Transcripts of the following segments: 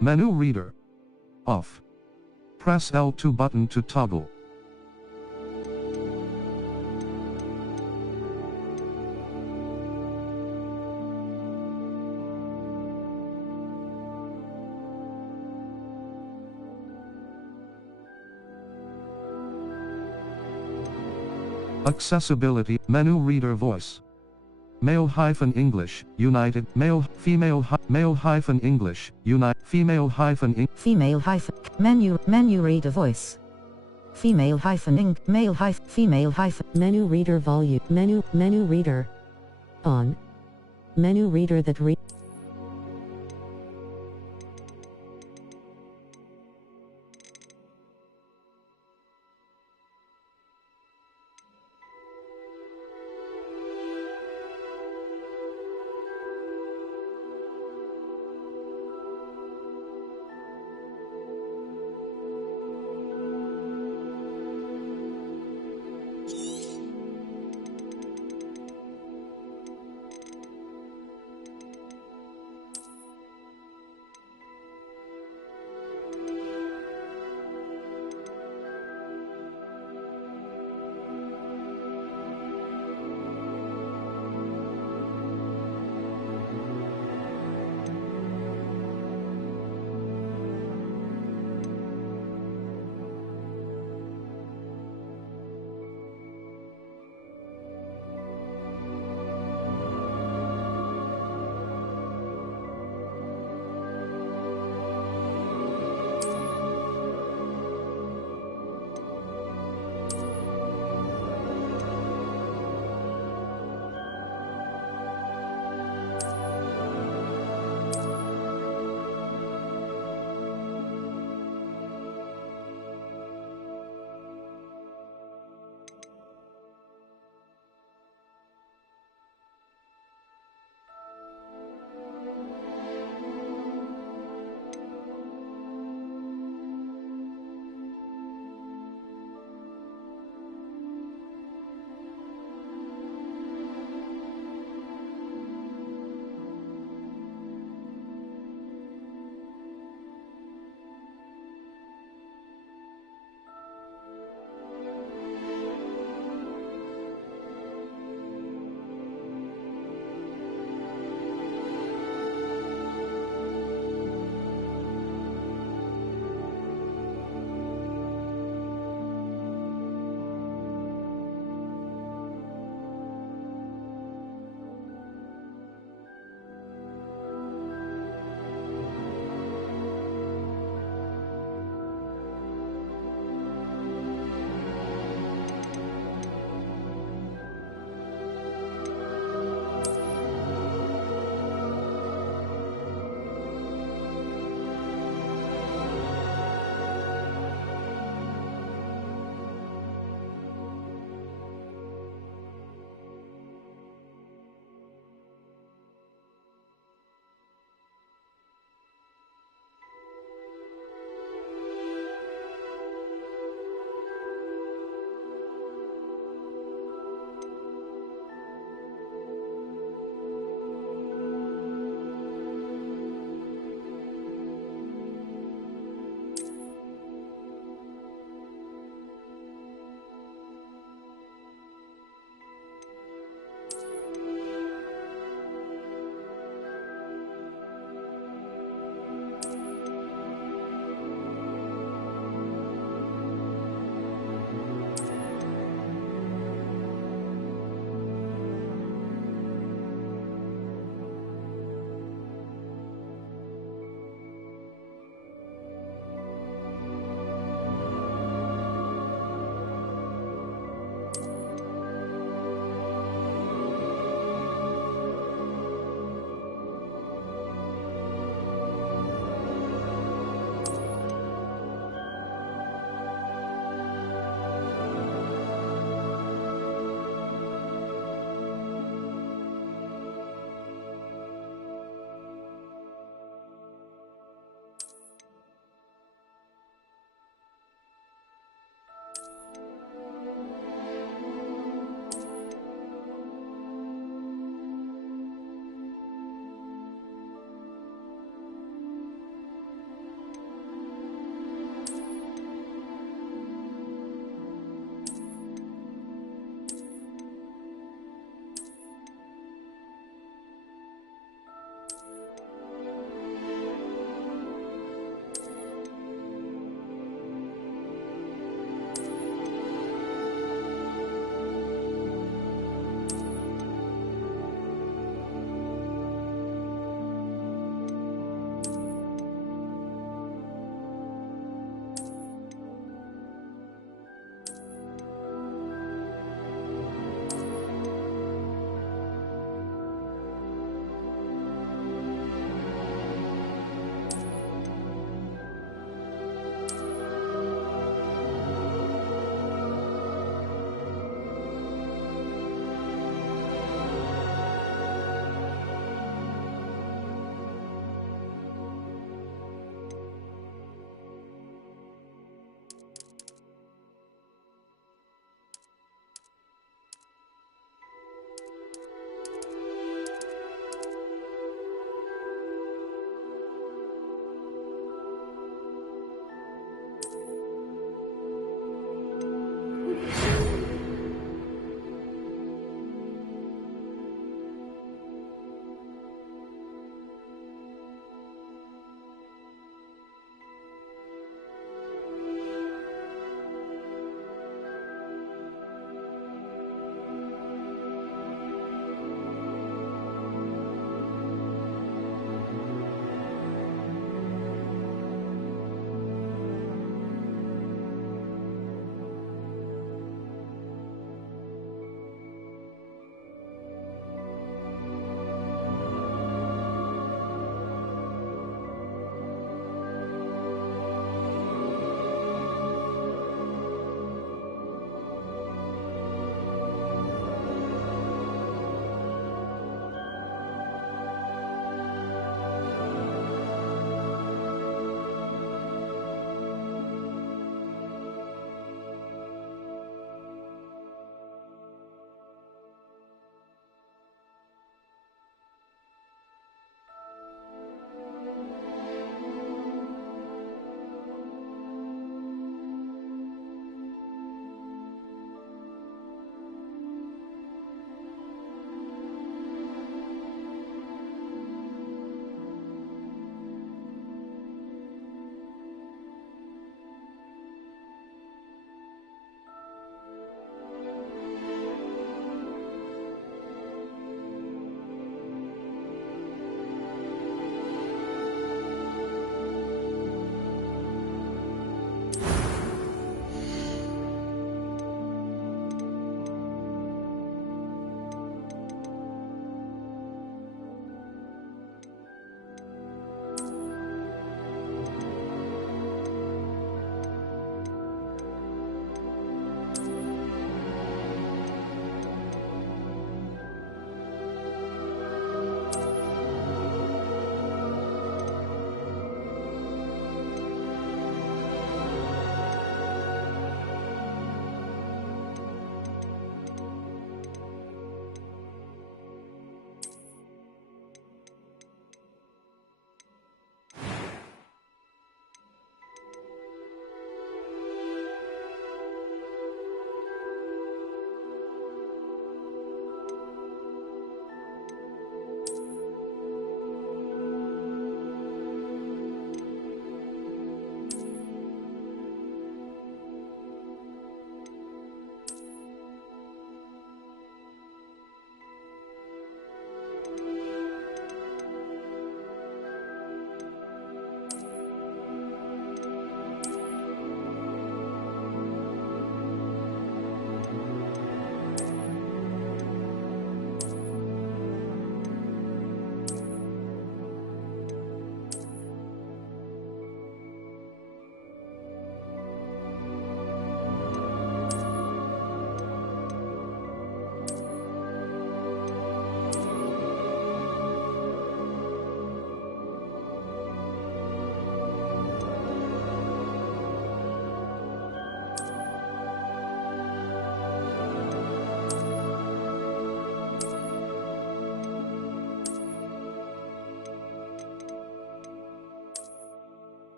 Menu reader. Off. Press L2 button to toggle. Accessibility, menu reader voice. Male-English, United, male-English, United, menu reader voice. Female menu reader volume, menu reader. On. Menu reader that read.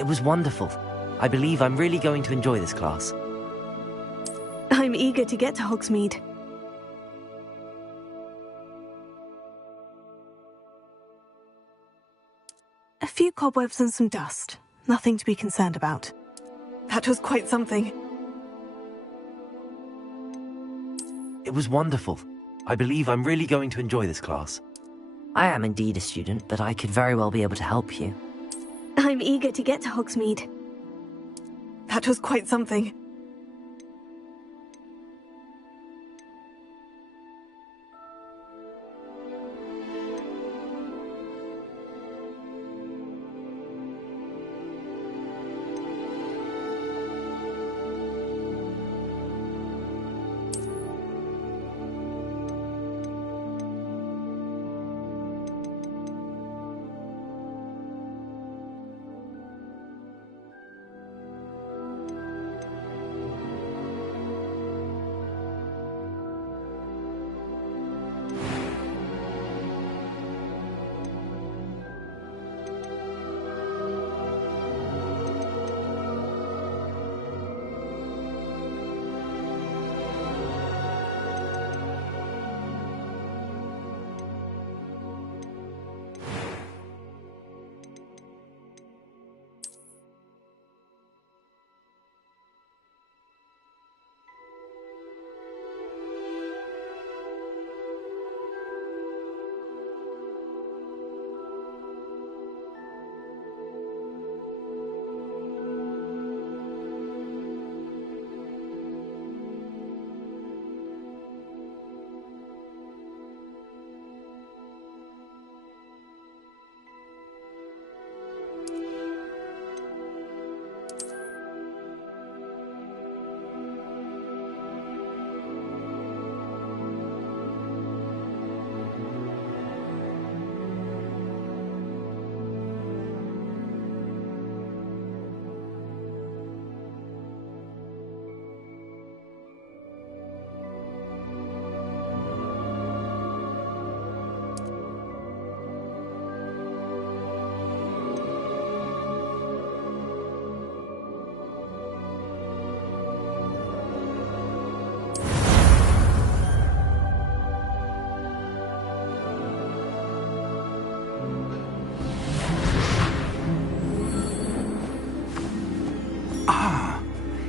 It was wonderful. I believe I'm really going to enjoy this class. I'm eager to get to Hogsmeade. A few cobwebs and some dust. Nothing to be concerned about. That was quite something. It was wonderful. I believe I'm really going to enjoy this class. I am indeed a student, but I could very well be able to help you. I'm eager to get to Hogsmeade. That was quite something.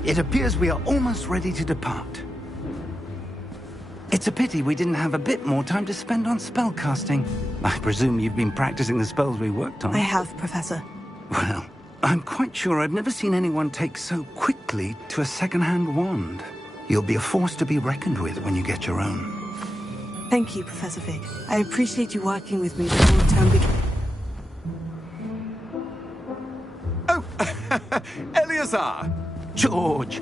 It appears we are almost ready to depart. It's a pity we didn't have a bit more time to spend on spellcasting. I presume you've been practicing the spells we worked on. I have, Professor. Well, I'm quite sure I've never seen anyone take so quickly to a second-hand wand. You'll be a force to be reckoned with when you get your own. Thank you, Professor Fig. I appreciate you working with me before the term begins. Oh, Eleazar! George!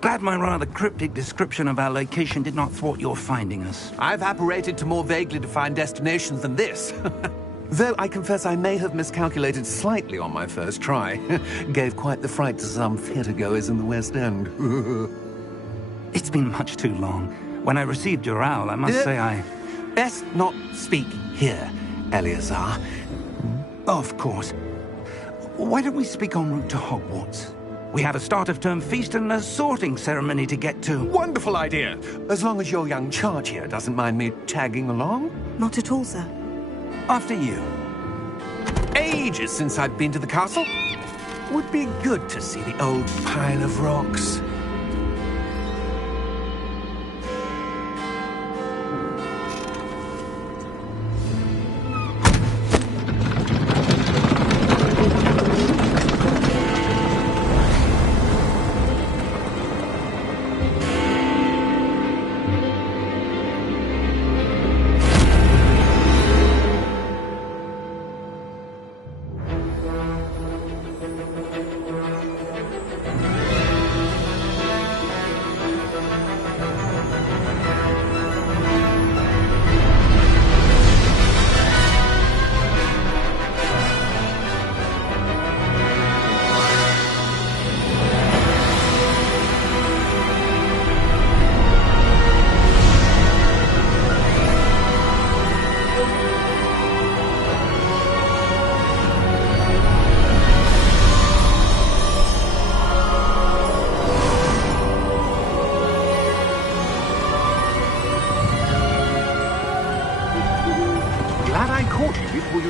Glad my rather cryptic description of our location did not thwart your finding us. I've apparated to more vaguely defined destinations than this. Though I confess I may have miscalculated slightly on my first try. Gave quite the fright to some theatre-goers in the West End. It's been much too long. When I received your owl, I must say I... Best not speak here, Eleazar. Of course. Why don't we speak en route to Hogwarts? We have a start-of-term feast and a sorting ceremony to get to. Wonderful idea! As long as your young charge here doesn't mind me tagging along. Not at all, sir. After you. Ages since I've been to the castle. Would be good to see the old pile of rocks.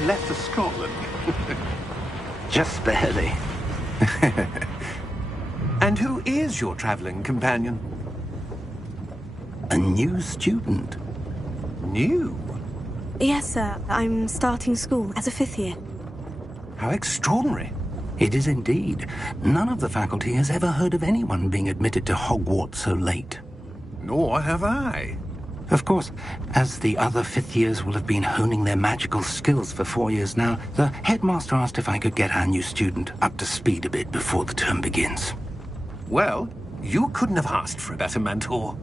left for Scotland. Just barely. And who is your traveling companion? A new student. New? Yes, sir. I'm starting school as a 5th year. How extraordinary. It is indeed. None of the faculty has ever heard of anyone being admitted to Hogwarts so late. Nor have I. Of course, as the other 5th years will have been honing their magical skills for 4 years now, the headmaster asked if I could get our new student up to speed a bit before the term begins. Well, you couldn't have asked for a better mentor.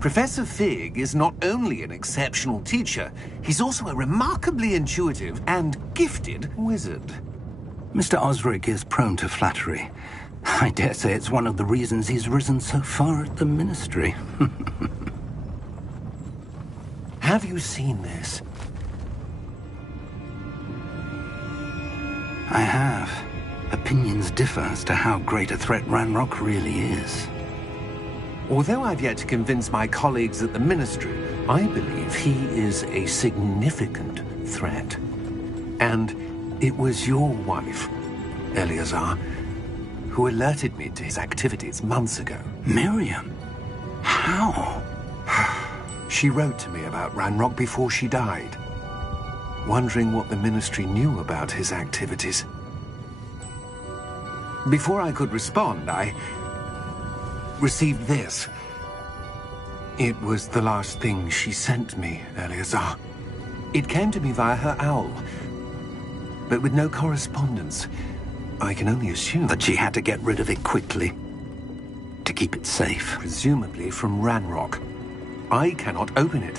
Professor Fig is not only an exceptional teacher, he's also a remarkably intuitive and gifted wizard. Mr. Osric is prone to flattery. I dare say it's one of the reasons he's risen so far at the Ministry. Have you seen this? I have. Opinions differ as to how great a threat Ranrock really is. Although I've yet to convince my colleagues at the Ministry, I believe he is a significant threat. And it was your wife, Eleazar, who alerted me to his activities months ago. Miriam? How? She wrote to me about Ranrock before she died, wondering what the Ministry knew about his activities. Before I could respond, I received this. It was the last thing she sent me, Eleazar. It came to me via her owl, but with no correspondence. I can only assume That she had to get rid of it quickly, to keep it safe. presumably from Ranrock. I cannot open it.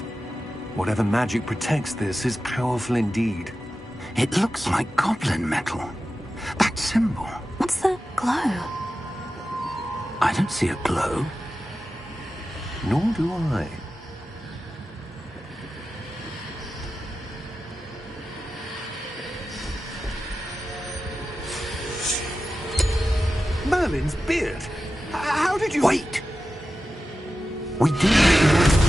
Whatever magic protects this is powerful indeed. It looks like goblin metal. That symbol. What's the glow? I don't see a glow. Nor do I. Merlin's beard! How did you... Wait! We did.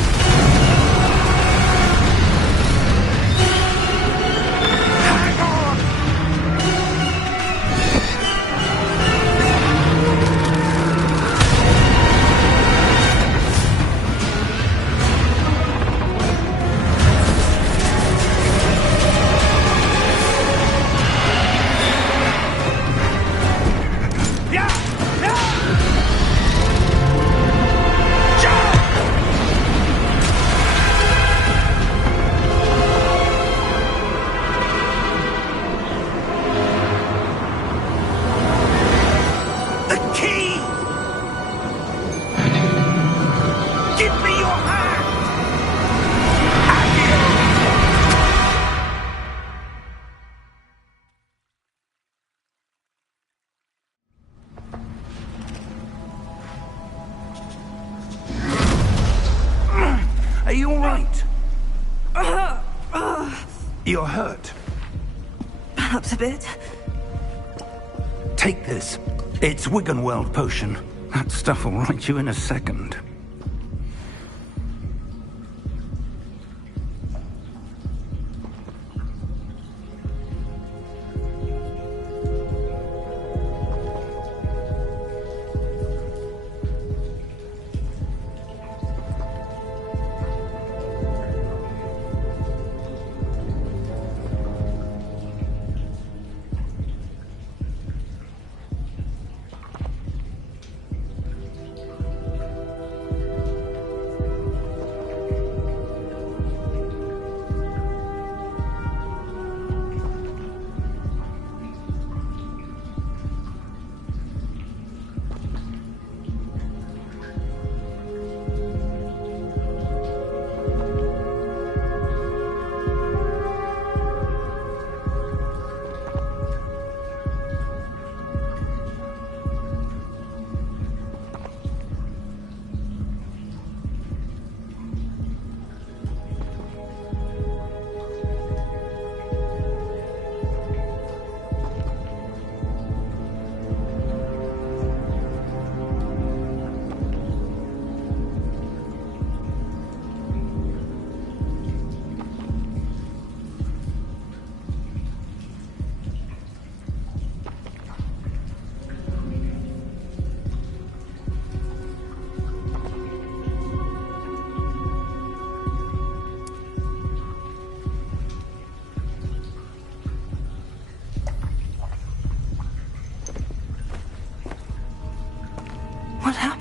Are you all right? You're hurt. Perhaps a bit. Take this. It's Wiggenweld potion. That stuff will right you in a second.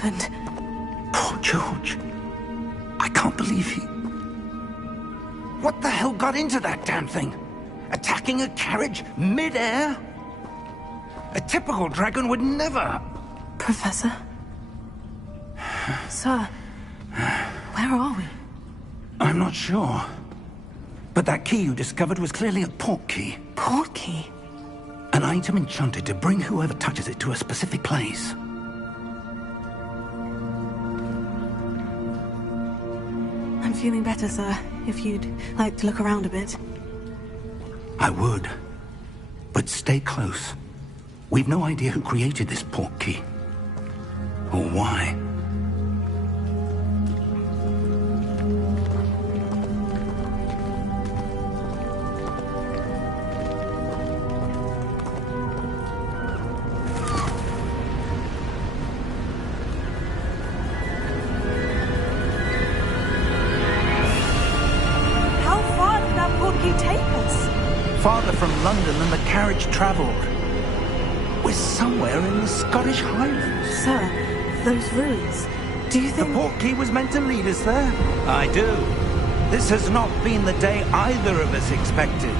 happened. Poor George. I can't believe he... What the hell got into that damn thing? Attacking a carriage mid-air? A typical dragon would never... Professor? Sir, where are we? I'm not sure. But that key you discovered was clearly a port key. Port key? An item enchanted to bring whoever touches it to a specific place. I'm feeling better, sir. If you'd like to look around a bit. I would. But stay close. We've no idea who created this port key. Or why. How far did that port key take us? Farther from London than the carriage travelled. We're somewhere in the Scottish Highlands. Sir, those ruins. Do you The think... port key was meant to lead us there? I do. This has not been the day either of us expected.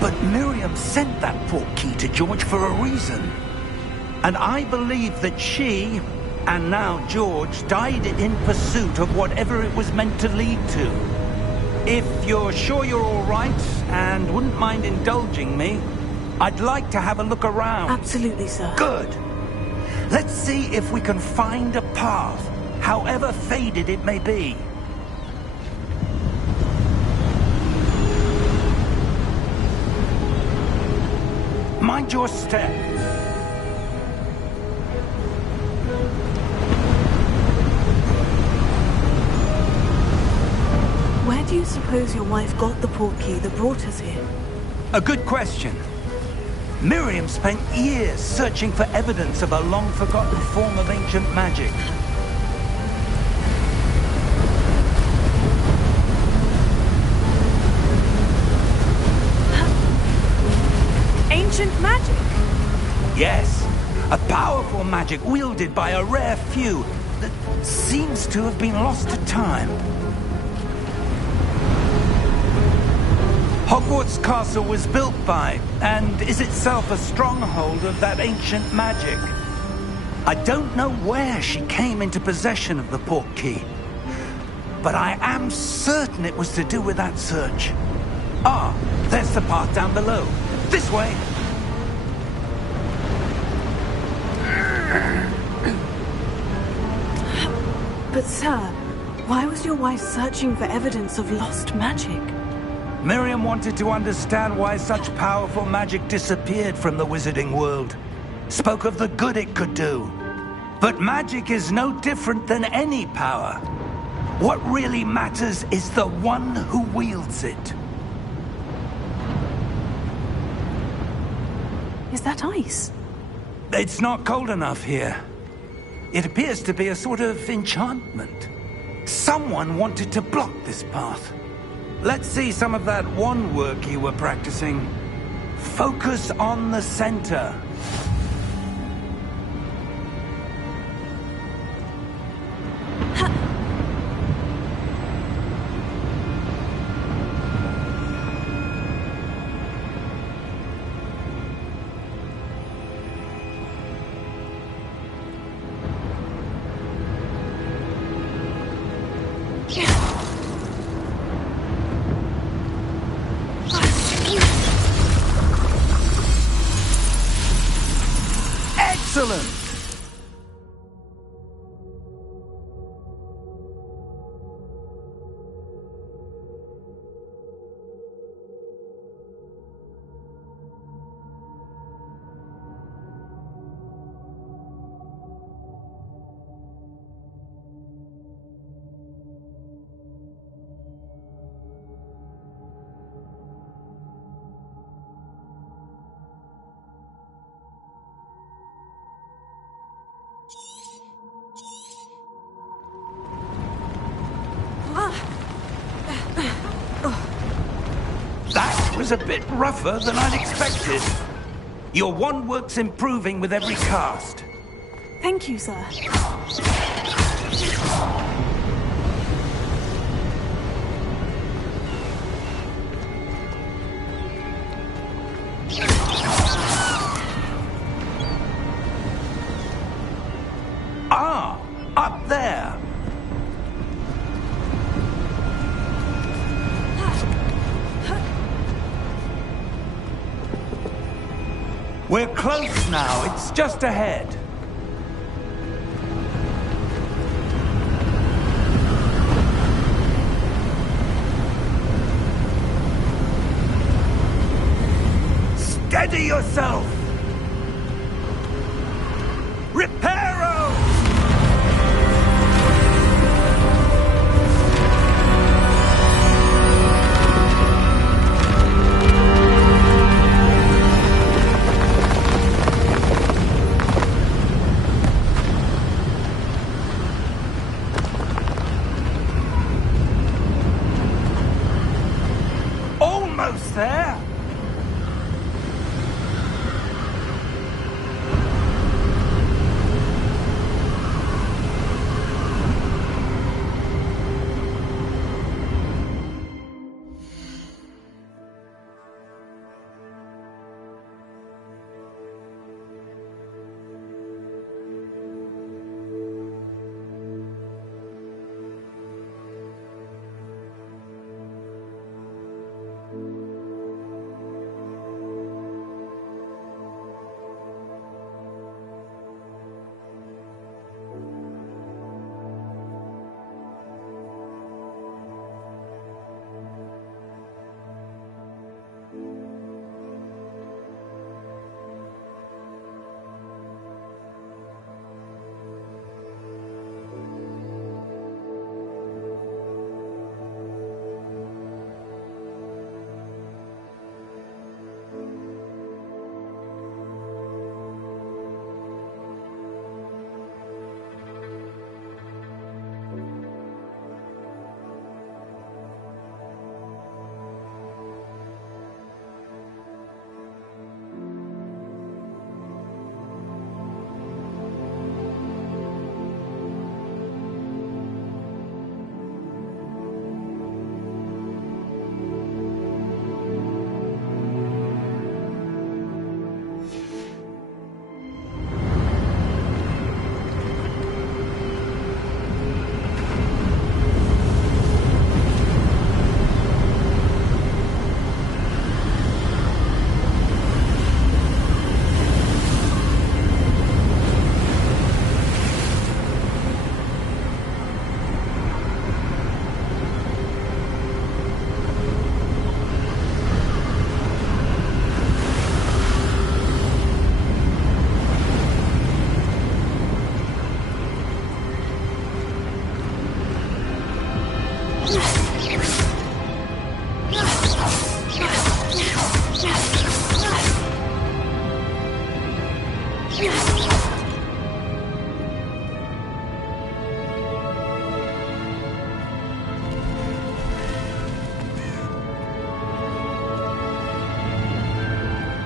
But Miriam sent that port key to George for a reason. And I believe that she, and now George, died in pursuit of whatever it was meant to lead to. If you're sure you're all right, and wouldn't mind indulging me, I'd like to have a look around. Absolutely, sir. Good. Let's see if we can find a path, however faded it may be. Mind your step. Where do you suppose your wife got the port key that brought us here? A good question. Miriam spent years searching for evidence of a long-forgotten form of ancient magic. Ancient magic? Yes, a powerful magic wielded by a rare few that seems to have been lost to time. Hogwarts Castle was built by, and is itself a stronghold of that ancient magic. I don't know where she came into possession of the port key, but I am certain it was to do with that search. Ah, there's the path down below. This way! But sir, why was your wife searching for evidence of lost magic? Miriam wanted to understand why such powerful magic disappeared from the wizarding world. Spoke of the good it could do. But magic is no different than any power. What really matters is the one who wields it. Is that ice? It's not cold enough here. It appears to be a sort of enchantment. Someone wanted to block this path. Let's see some of that wand work you were practicing. Focus on the center. Excellent! That was a bit rougher than I'd expected. Your wand work's improving with every cast. Thank you, sir. We're close now. It's just ahead. Steady yourself! Reparo! Almost there!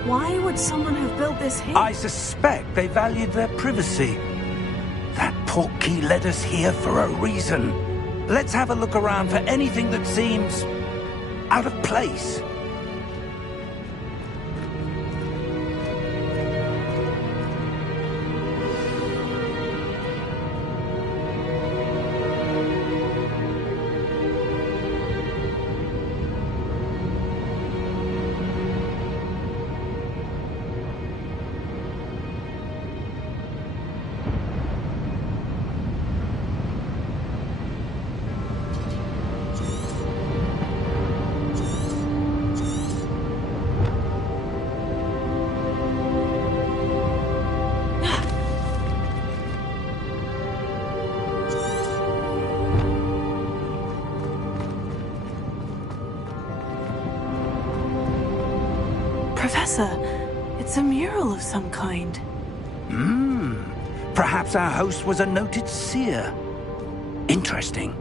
Why would someone have built this here? I suspect they valued their privacy. That portkey led us here for a reason. Let's have a look around for anything that seems out of place. Professor, it's a mural of some kind. Perhaps our host was a noted seer. Interesting.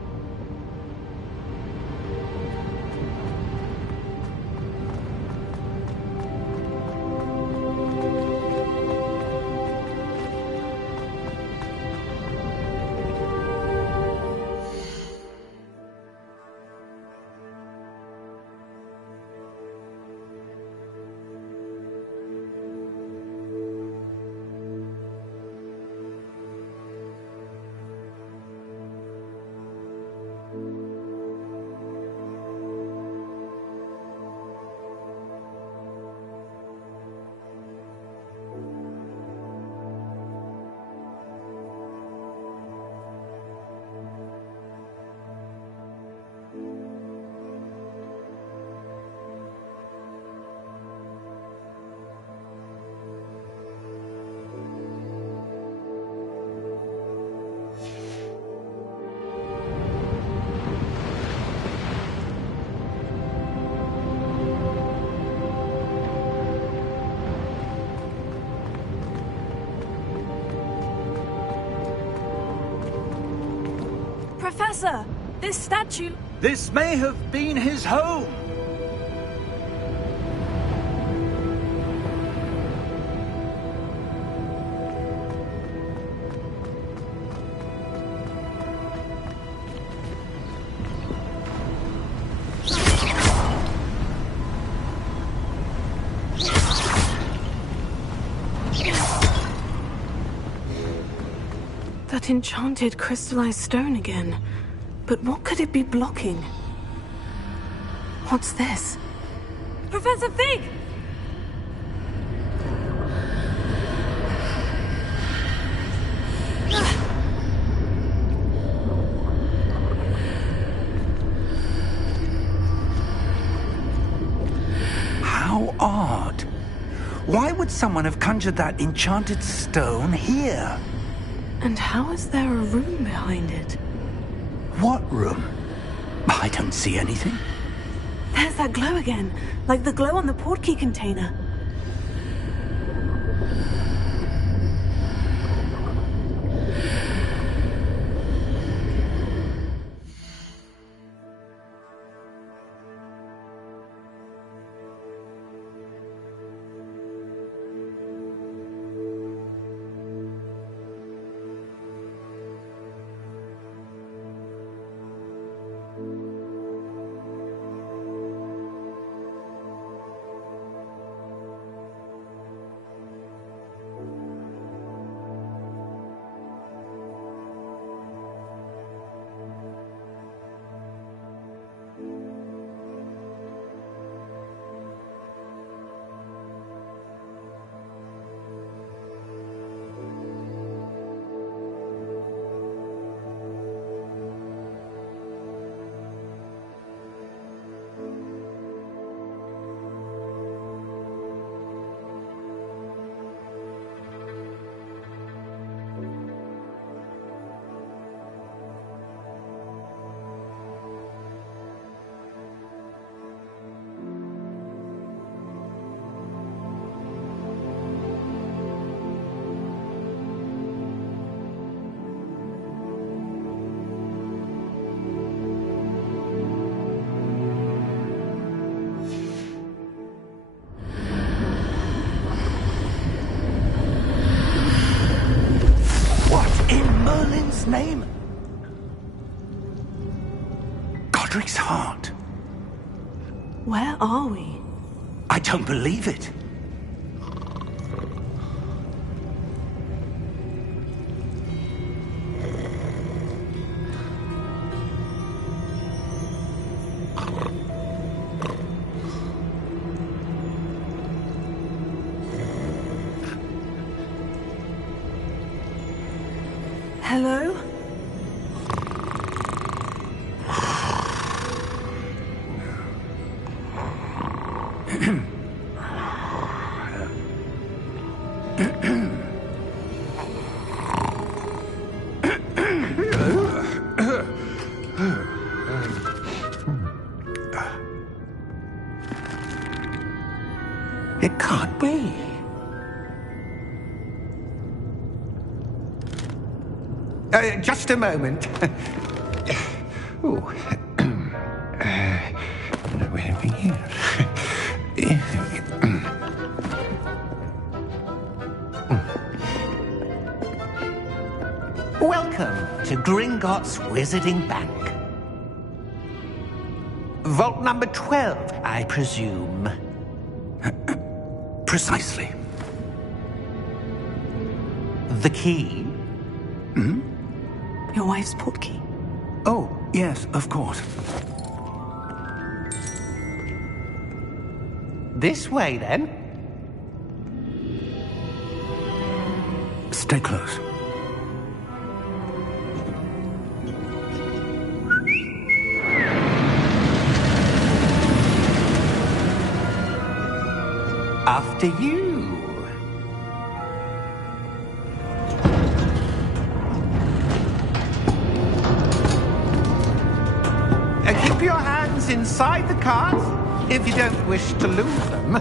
Professor! This statue... This may have been his home. That enchanted crystallized stone again. But what could it be blocking? What's this? Professor Fig! How odd. Why would someone have conjured that enchanted stone here? And how is there a room behind it? What room? I don't see anything. There's that glow again, like the glow on the portkey container. Name? Godric's heart. Where are we? I don't believe it. Hello? It can't be. Just a moment. Oh. Where have we here? Welcome to Gringotts Wizarding Bank. Vault number 12, I presume. Precisely. The key? Hmm? Your wife's portkey. Oh, yes, of course. This way, then. Stay close. After you. Keep your hands inside the cart if you don't wish to lose them.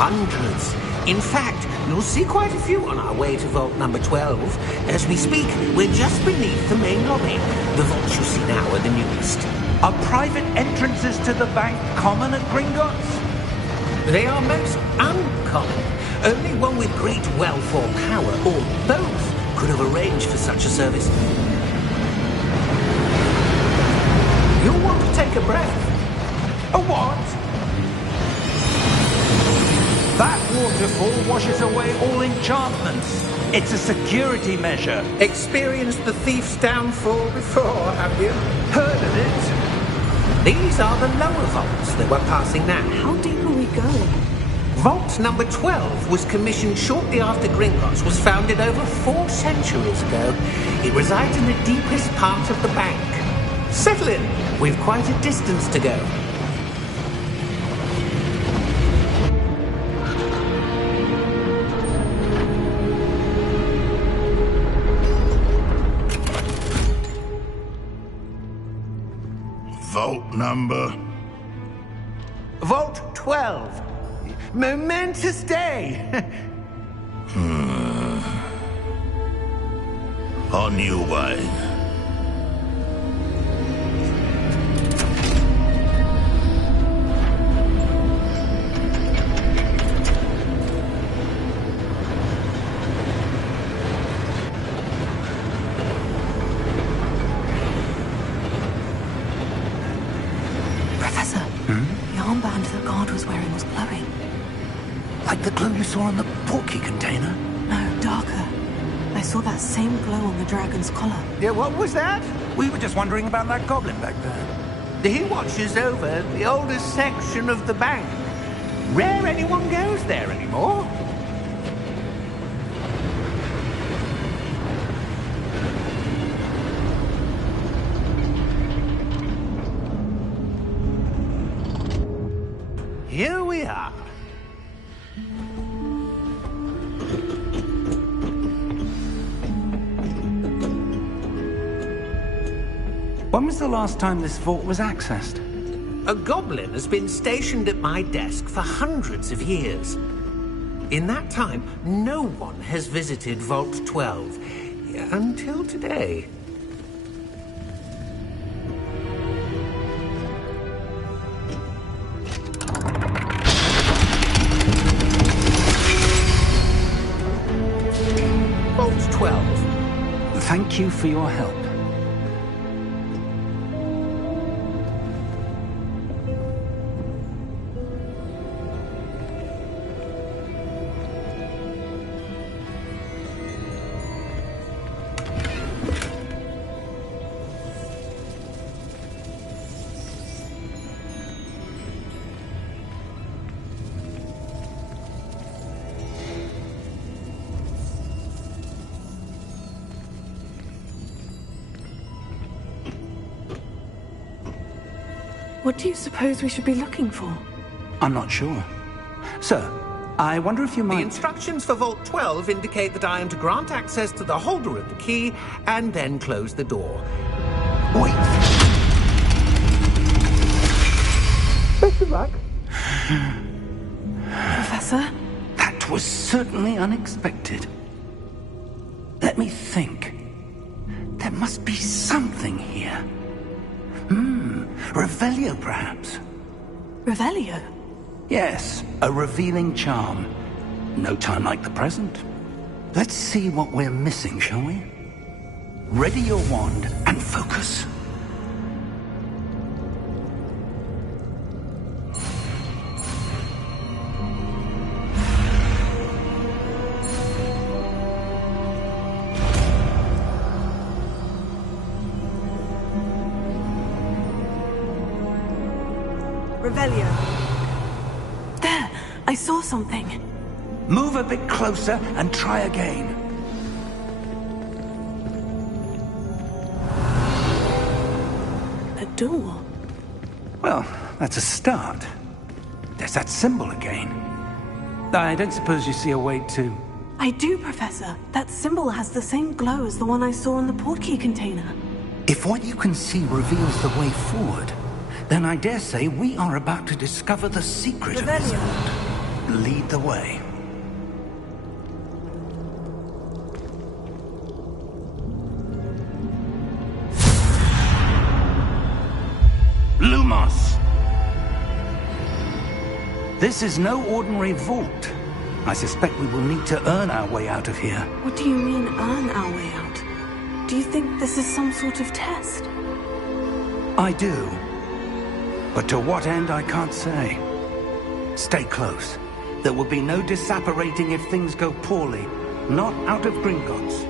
Hundreds. In fact, you'll see quite a few on our way to vault number 12. As we speak, we're just beneath the main lobby. The vaults you see now are the newest. Are private entrances to the bank common at Gringotts? They are most uncommon. Only one with great wealth or power, or both, could have arranged for such a service. You'll want to take a breath. A what? That waterfall washes away all enchantments. It's a security measure. Experienced the thief's downfall before, have you? Heard of it? These are the lower vaults that we're passing now. How deep are we going? Vault number 12 was commissioned shortly after Gringotts was founded over 4 centuries ago. It resides in the deepest part of the bank. Settle in. We've quite a distance to go. Vault number? Vault 12. Momentous day. On your way. Professor, the armband the guard was wearing was glowing. Like the glow you saw on the portkey container? No, darker. I saw that same glow on the dragon's collar. Yeah, what was that? We were just wondering about that goblin back there. He watches over the oldest section of the bank. Rare anyone goes there anymore. Here we are. When was the last time this vault was accessed? A goblin has been stationed at my desk for hundreds of years. In that time, no one has visited Vault 12. Until today. Vault 12. Thank you for your help. What do you suppose we should be looking for? I'm not sure. Sir, I wonder if you The might... instructions for Vault 12 indicate that I am to grant access to the holder of the key and then close the door. Wait. Best of luck. Professor? That was certainly unexpected. Let me think. There must be something here. Revelio, perhaps? Revelio? Yes, a revealing charm. No time like the present. Let's see what we're missing, shall we? Ready your wand and focus. Revelio. There! I saw something. Move a bit closer and try again. A door. Well, that's a start. There's that symbol again. I don't suppose you see a way to... I do, Professor. That symbol has the same glow as the one I saw in the portkey container. If what you can see reveals the way forward, then I dare say we are about to discover the secret of this Revelio. vault. lead the way. Lumos! This is no ordinary vault. I suspect we will need to earn our way out of here. What do you mean, earn our way out? Do you think this is some sort of test? I do. But to what end, I can't say. Stay close. There will be no disapparating if things go poorly. Not out of Gringotts.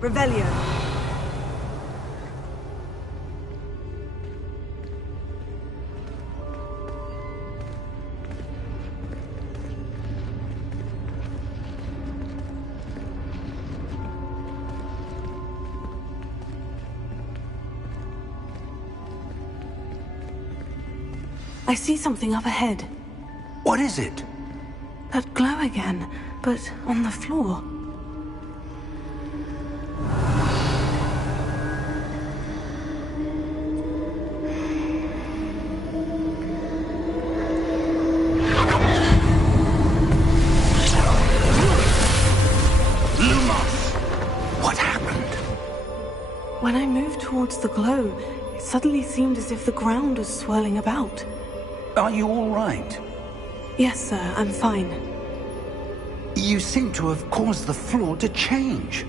Revelio. I see something up ahead. What is it? That glow again, but on the floor. When I moved towards the glow, it suddenly seemed as if the ground was swirling about. Are you all right? Yes, sir, I'm fine. You seem to have caused the floor to change.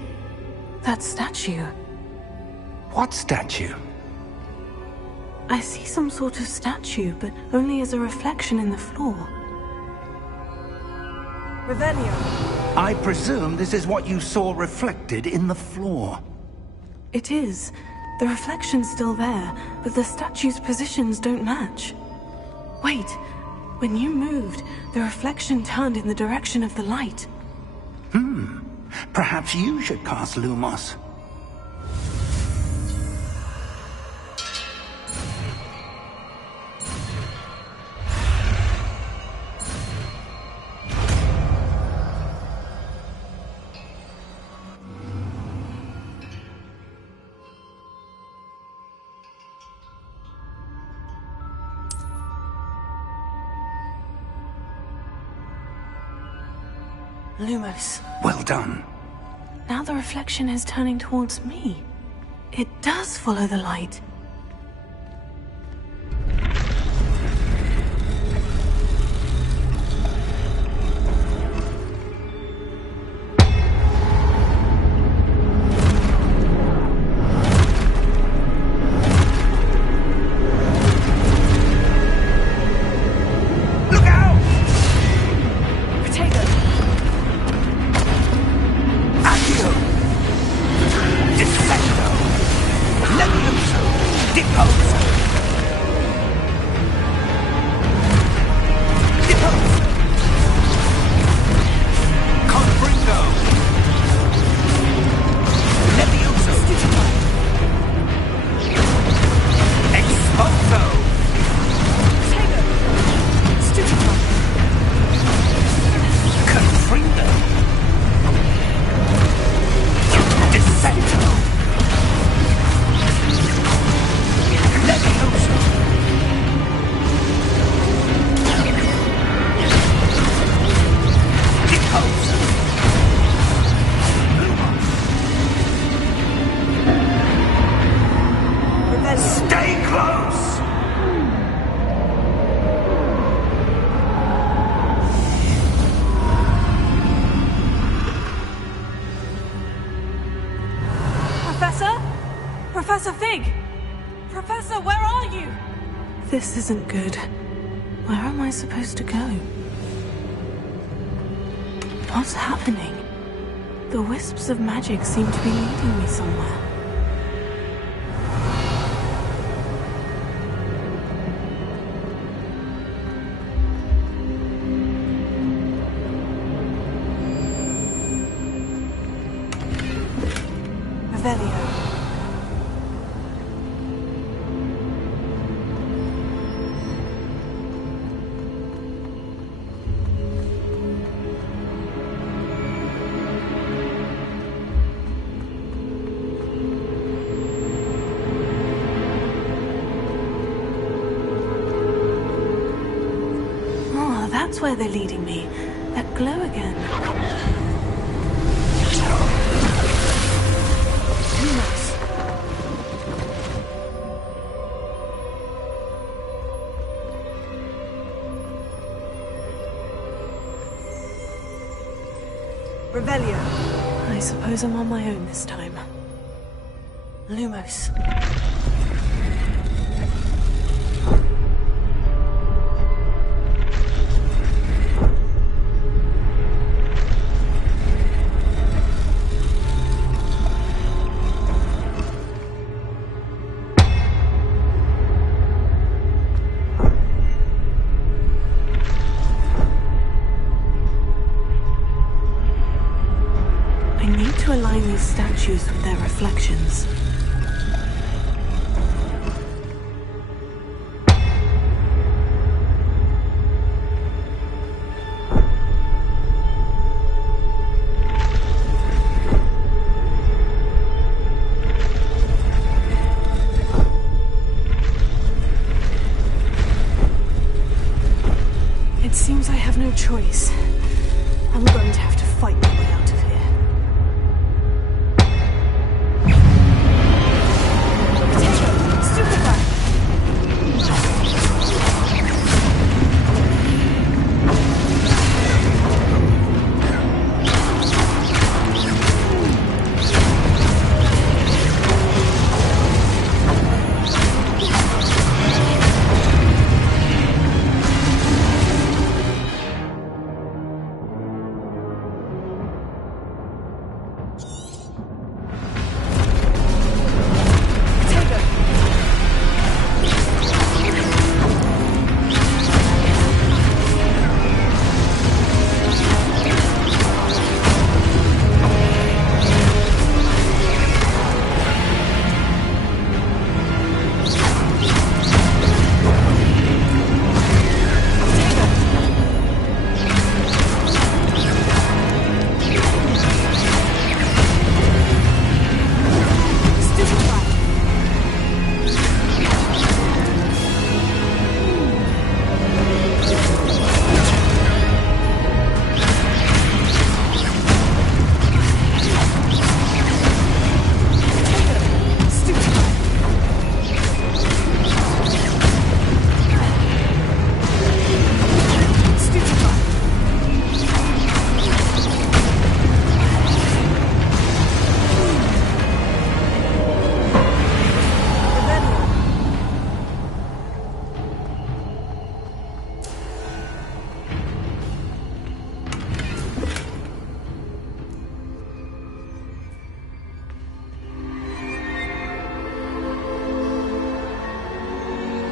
That statue. What statue? I see some sort of statue, but only as a reflection in the floor. Revelio. I presume this is what you saw reflected in the floor. It is. The reflection's still there, but the statue's positions don't match. Wait. When you moved, the reflection turned in the direction of the light. Perhaps you should cast Lumos. Lumos. Well done. Now the reflection is turning towards me. It does follow the light. Defecto! Levioso! This isn't good. Where am I supposed to go? What's happening? The wisps of magic seem to be leading me somewhere. Revelio. That's where they're leading me. That glow again. Lumos. Revelio. I suppose I'm on my own this time. Lumos. Align these statues with their reflections. It seems I have no choice. I'm going to have to fight my way out of here.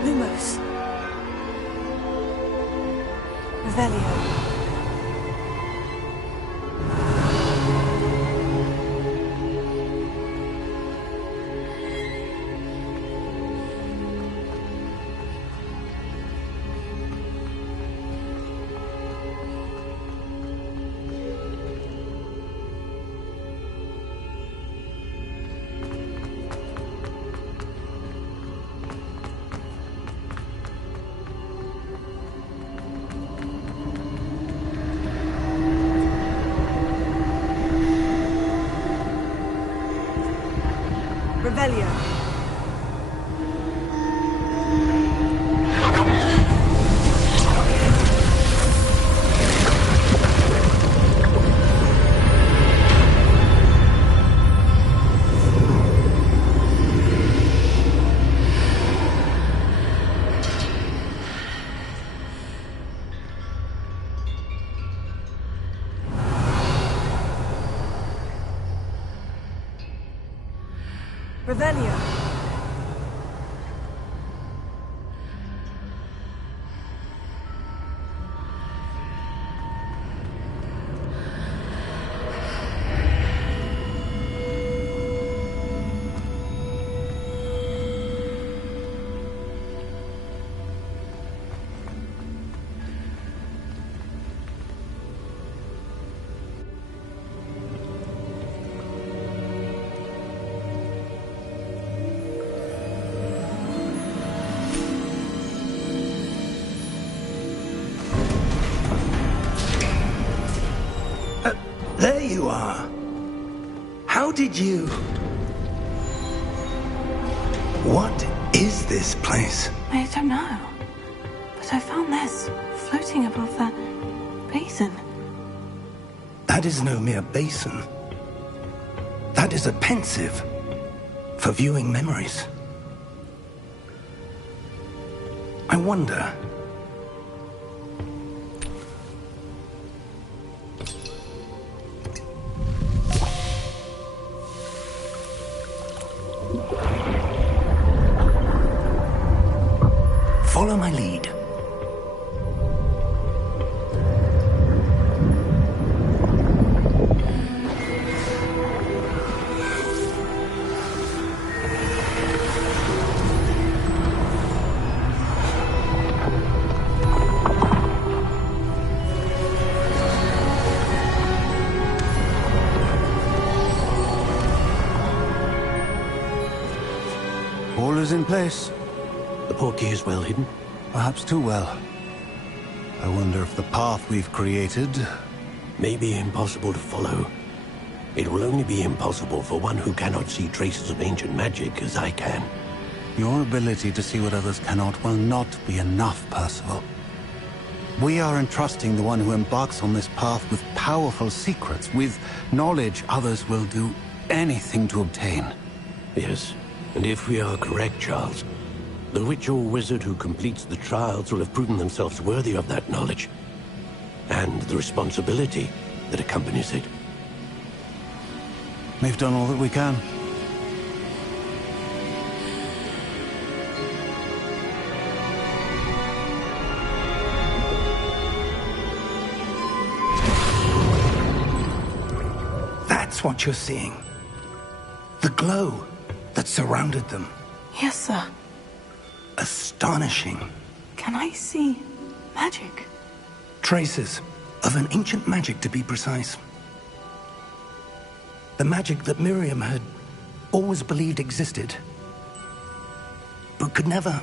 Lumos. Revelio. Revelio. Revelio. There you are. How did you... What is this place? I don't know. But I found this floating above that basin. That is no mere basin. That is a pensive for viewing memories. I wonder... Follow my lead. All is in place. The portkey is well hidden. Perhaps too well. I wonder if the path we've created... May be impossible to follow. It will only be impossible for one who cannot see traces of ancient magic as I can. Your ability to see what others cannot will not be enough, Percival. We are entrusting the one who embarks on this path with powerful secrets, with knowledge others will do anything to obtain. Yes, and if we are correct, Charles, the witch or wizard who completes the trials will have proven themselves worthy of that knowledge, and the responsibility that accompanies it. We've done all that we can. That's what you're seeing. The glow that surrounded them. Yes, sir. Astonishing. Can I see magic? Traces of an ancient magic, to be precise. The magic that Miriam had always believed existed, but could never.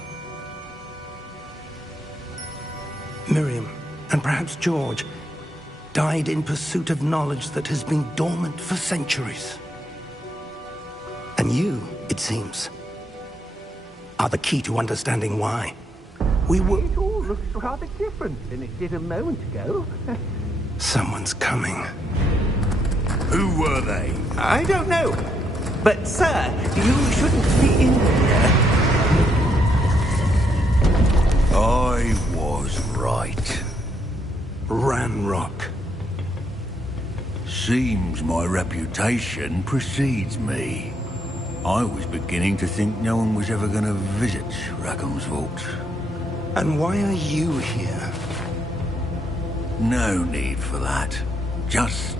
Miriam, and perhaps George, died in pursuit of knowledge that has been dormant for centuries. And you, it seems, are the key to understanding why. It all looks rather different than it did a moment ago. Someone's coming. Who were they? I don't know. But, sir, you shouldn't be in here. I was right. Ranrock. Seems my reputation precedes me. I was beginning to think no one was ever going to visit Rackham's vault. And why are you here? No need for that. Just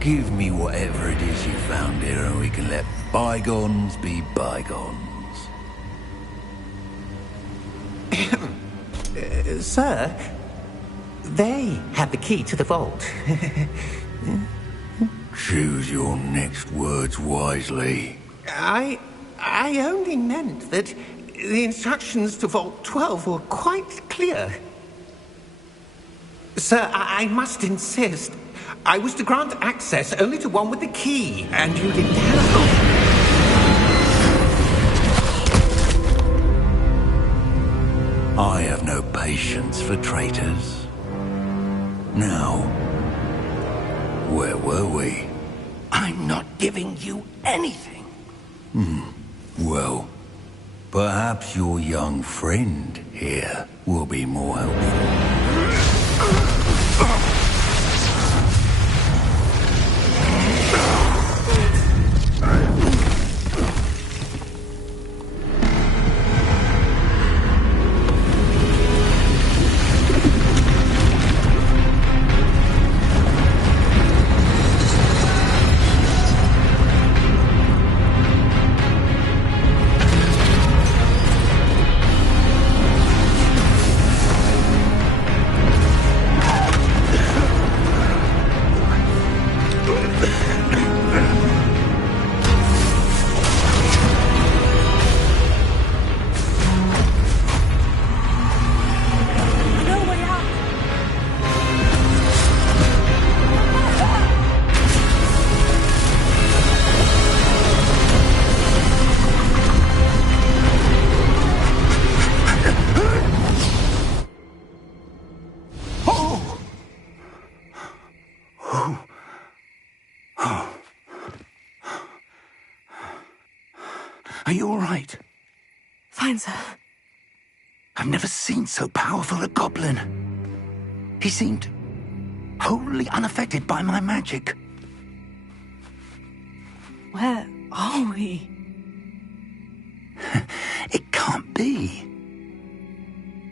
give me whatever it is you found here and we can let bygones be bygones. Sir, they have the key to the vault. Choose your next words wisely. I only meant that the instructions to Vault 12 were quite clear. Sir, I must insist. I was to grant access only to one with the key, and you didn't have... I have no patience for traitors. Now, where were we? I'm not giving you anything. Well, perhaps your young friend here will be more helpful. Are you all right? Fine, sir. I've never seen so powerful a goblin. He seemed wholly unaffected by my magic. Where are we? It can't be.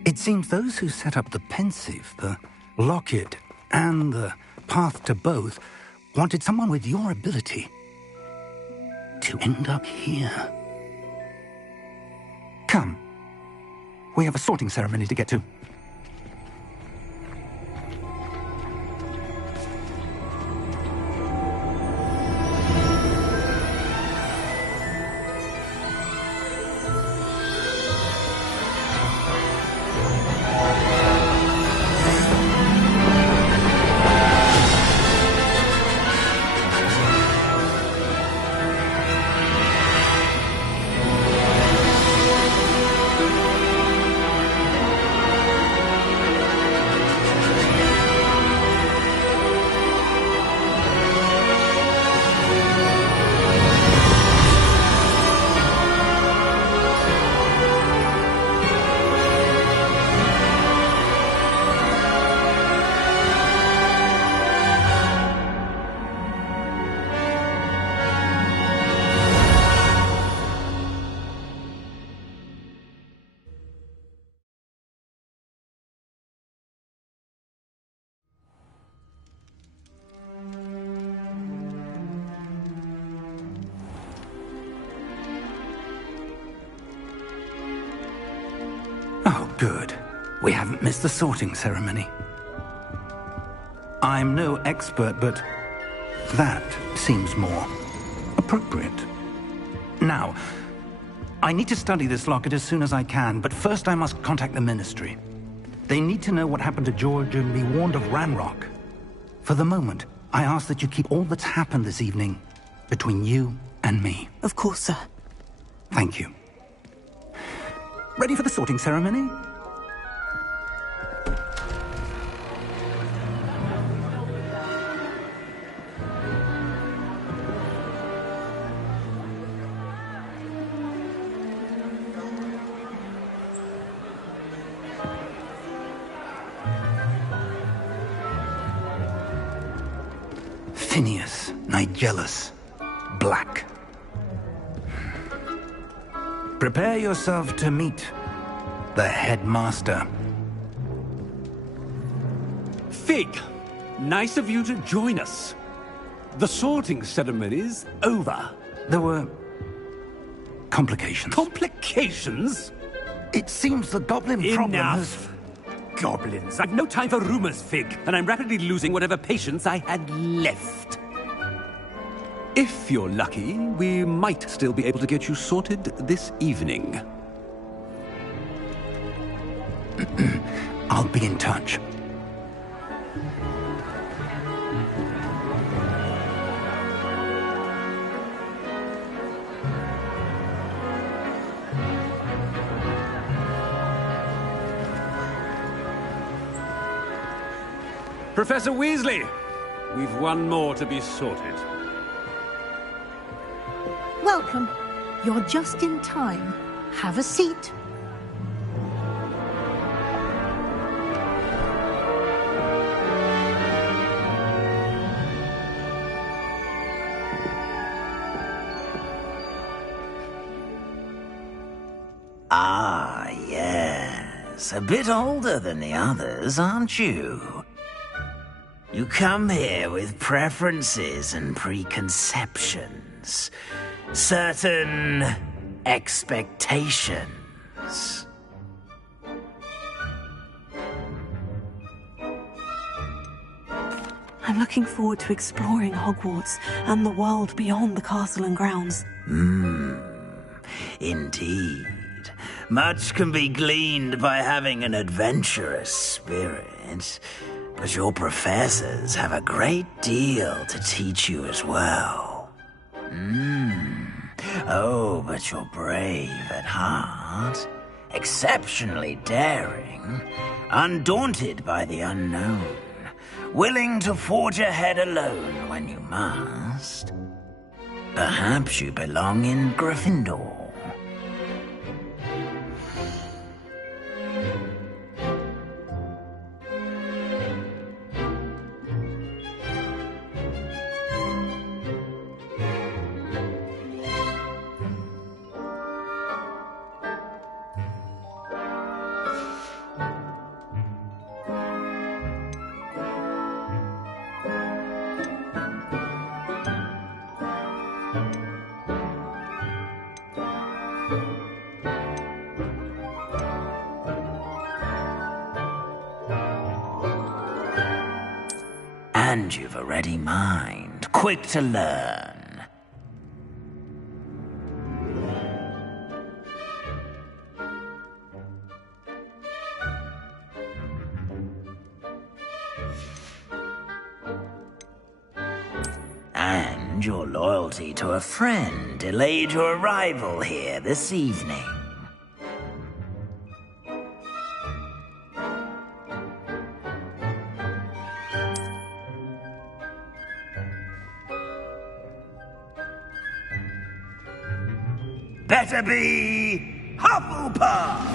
It seems those who set up the pensive, the locket, and the path to both wanted someone with your ability to end up here. Come. We have a sorting ceremony to get to. Oh, good. We haven't missed the sorting ceremony. I'm no expert, but that seems more appropriate. Now, I need to study this locket as soon as I can, but first I must contact the Ministry. They need to know what happened to George and be warned of Ranrock. For the moment, I ask that you keep all that's happened this evening between you and me. Of course, sir. Thank you. Ready for the sorting ceremony? Phineas, Nigellus, Black. Prepare yourself to meet the headmaster. Fig, nice of you to join us. The sorting ceremony's over. There were complications. Complications? It seems the goblin problem has... Enough! Goblins. I've no time for rumors, Fig, and I'm rapidly losing whatever patience I had left. If you're lucky, we might still be able to get you sorted this evening. I'll be in touch. Professor Weasley, we've one more to be sorted. Welcome. You're just in time. Have a seat. Ah, yes. A bit older than the others, aren't you? You come here with preferences and preconceptions. Certain expectations. I'm looking forward to exploring Hogwarts and the world beyond the castle and grounds. Indeed. Much can be gleaned by having an adventurous spirit, but your professors have a great deal to teach you as well. Oh, but you're brave at heart, exceptionally daring, undaunted by the unknown, willing to forge ahead alone when you must. Perhaps you belong in Gryffindor. And you've a ready mind, quick to learn. And your loyalty to a friend delayed your arrival here this evening. Better be Hufflepuff!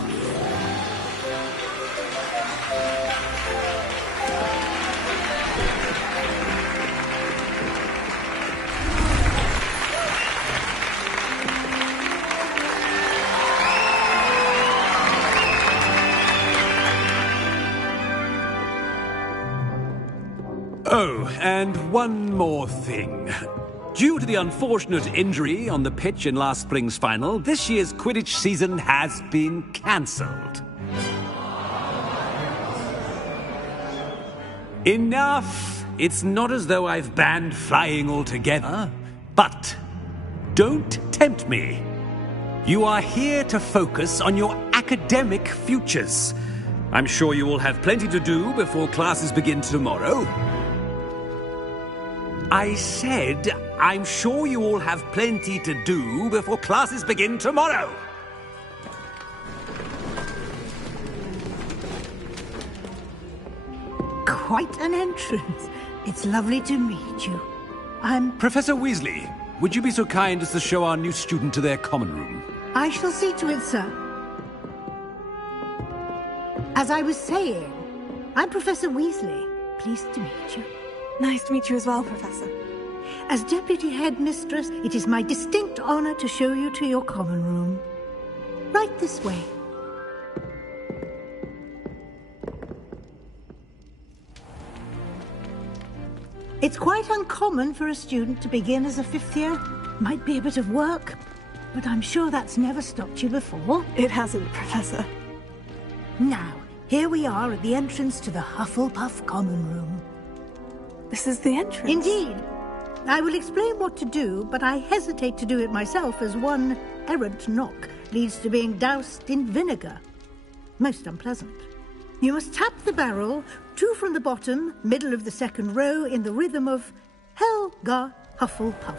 Oh, and one more thing. Due to the unfortunate injury on the pitch in last spring's final, this year's Quidditch season has been cancelled. Enough! It's not as though I've banned flying altogether. But don't tempt me. You are here to focus on your academic futures. I'm sure you will have plenty to do before classes begin tomorrow. I said, I'm sure you all have plenty to do before classes begin tomorrow. Quite an entrance. It's lovely to meet you. I'm... Professor Weasley, would you be so kind as to show our new student to their common room? I shall see to it, sir. As I was saying, I'm Professor Weasley. Pleased to meet you. Nice to meet you as well, Professor. As Deputy Headmistress, it is my distinct honor to show you to your common room. Right this way. It's quite uncommon for a student to begin as a fifth year. Might be a bit of work, but I'm sure that's never stopped you before. It hasn't, Professor. Now, here we are at the entrance to the Hufflepuff common room. This is the entrance? Indeed. I will explain what to do, but I hesitate to do it myself as one errant knock leads to being doused in vinegar. Most unpleasant. You must tap the barrel, 2 from the bottom, middle of the second row, in the rhythm of Helga Hufflepuff.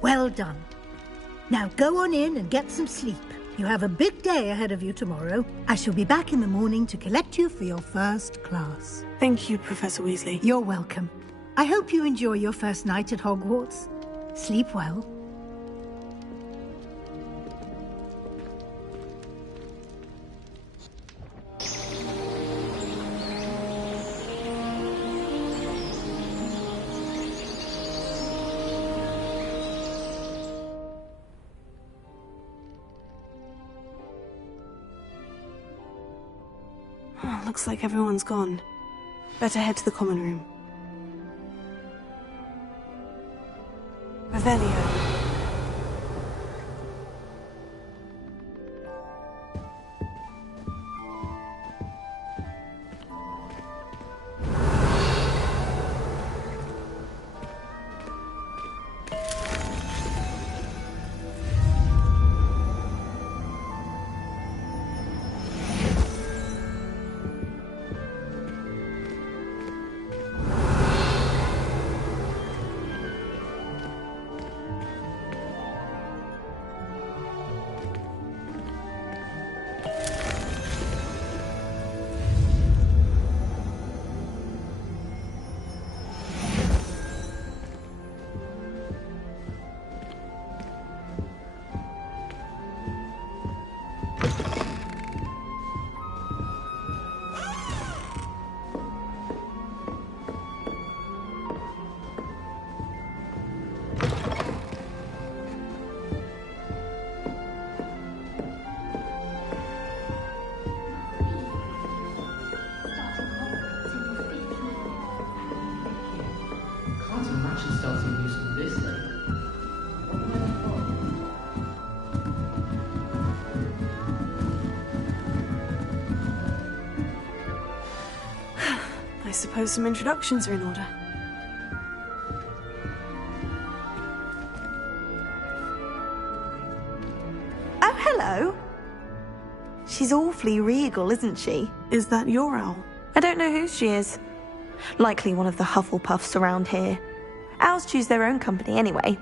Well done. Now go on in and get some sleep. You have a big day ahead of you tomorrow. I shall be back in the morning to collect you for your first class. Thank you, Professor Weasley. You're welcome. I hope you enjoy your first night at Hogwarts. Sleep well. Looks like everyone's gone. Better head to the common room. Revelio. I suppose some introductions are in order. Oh, hello. She's awfully regal, isn't she? Is that your owl? I don't know who she is. Likely one of the Hufflepuffs around here. Owls choose their own company anyway.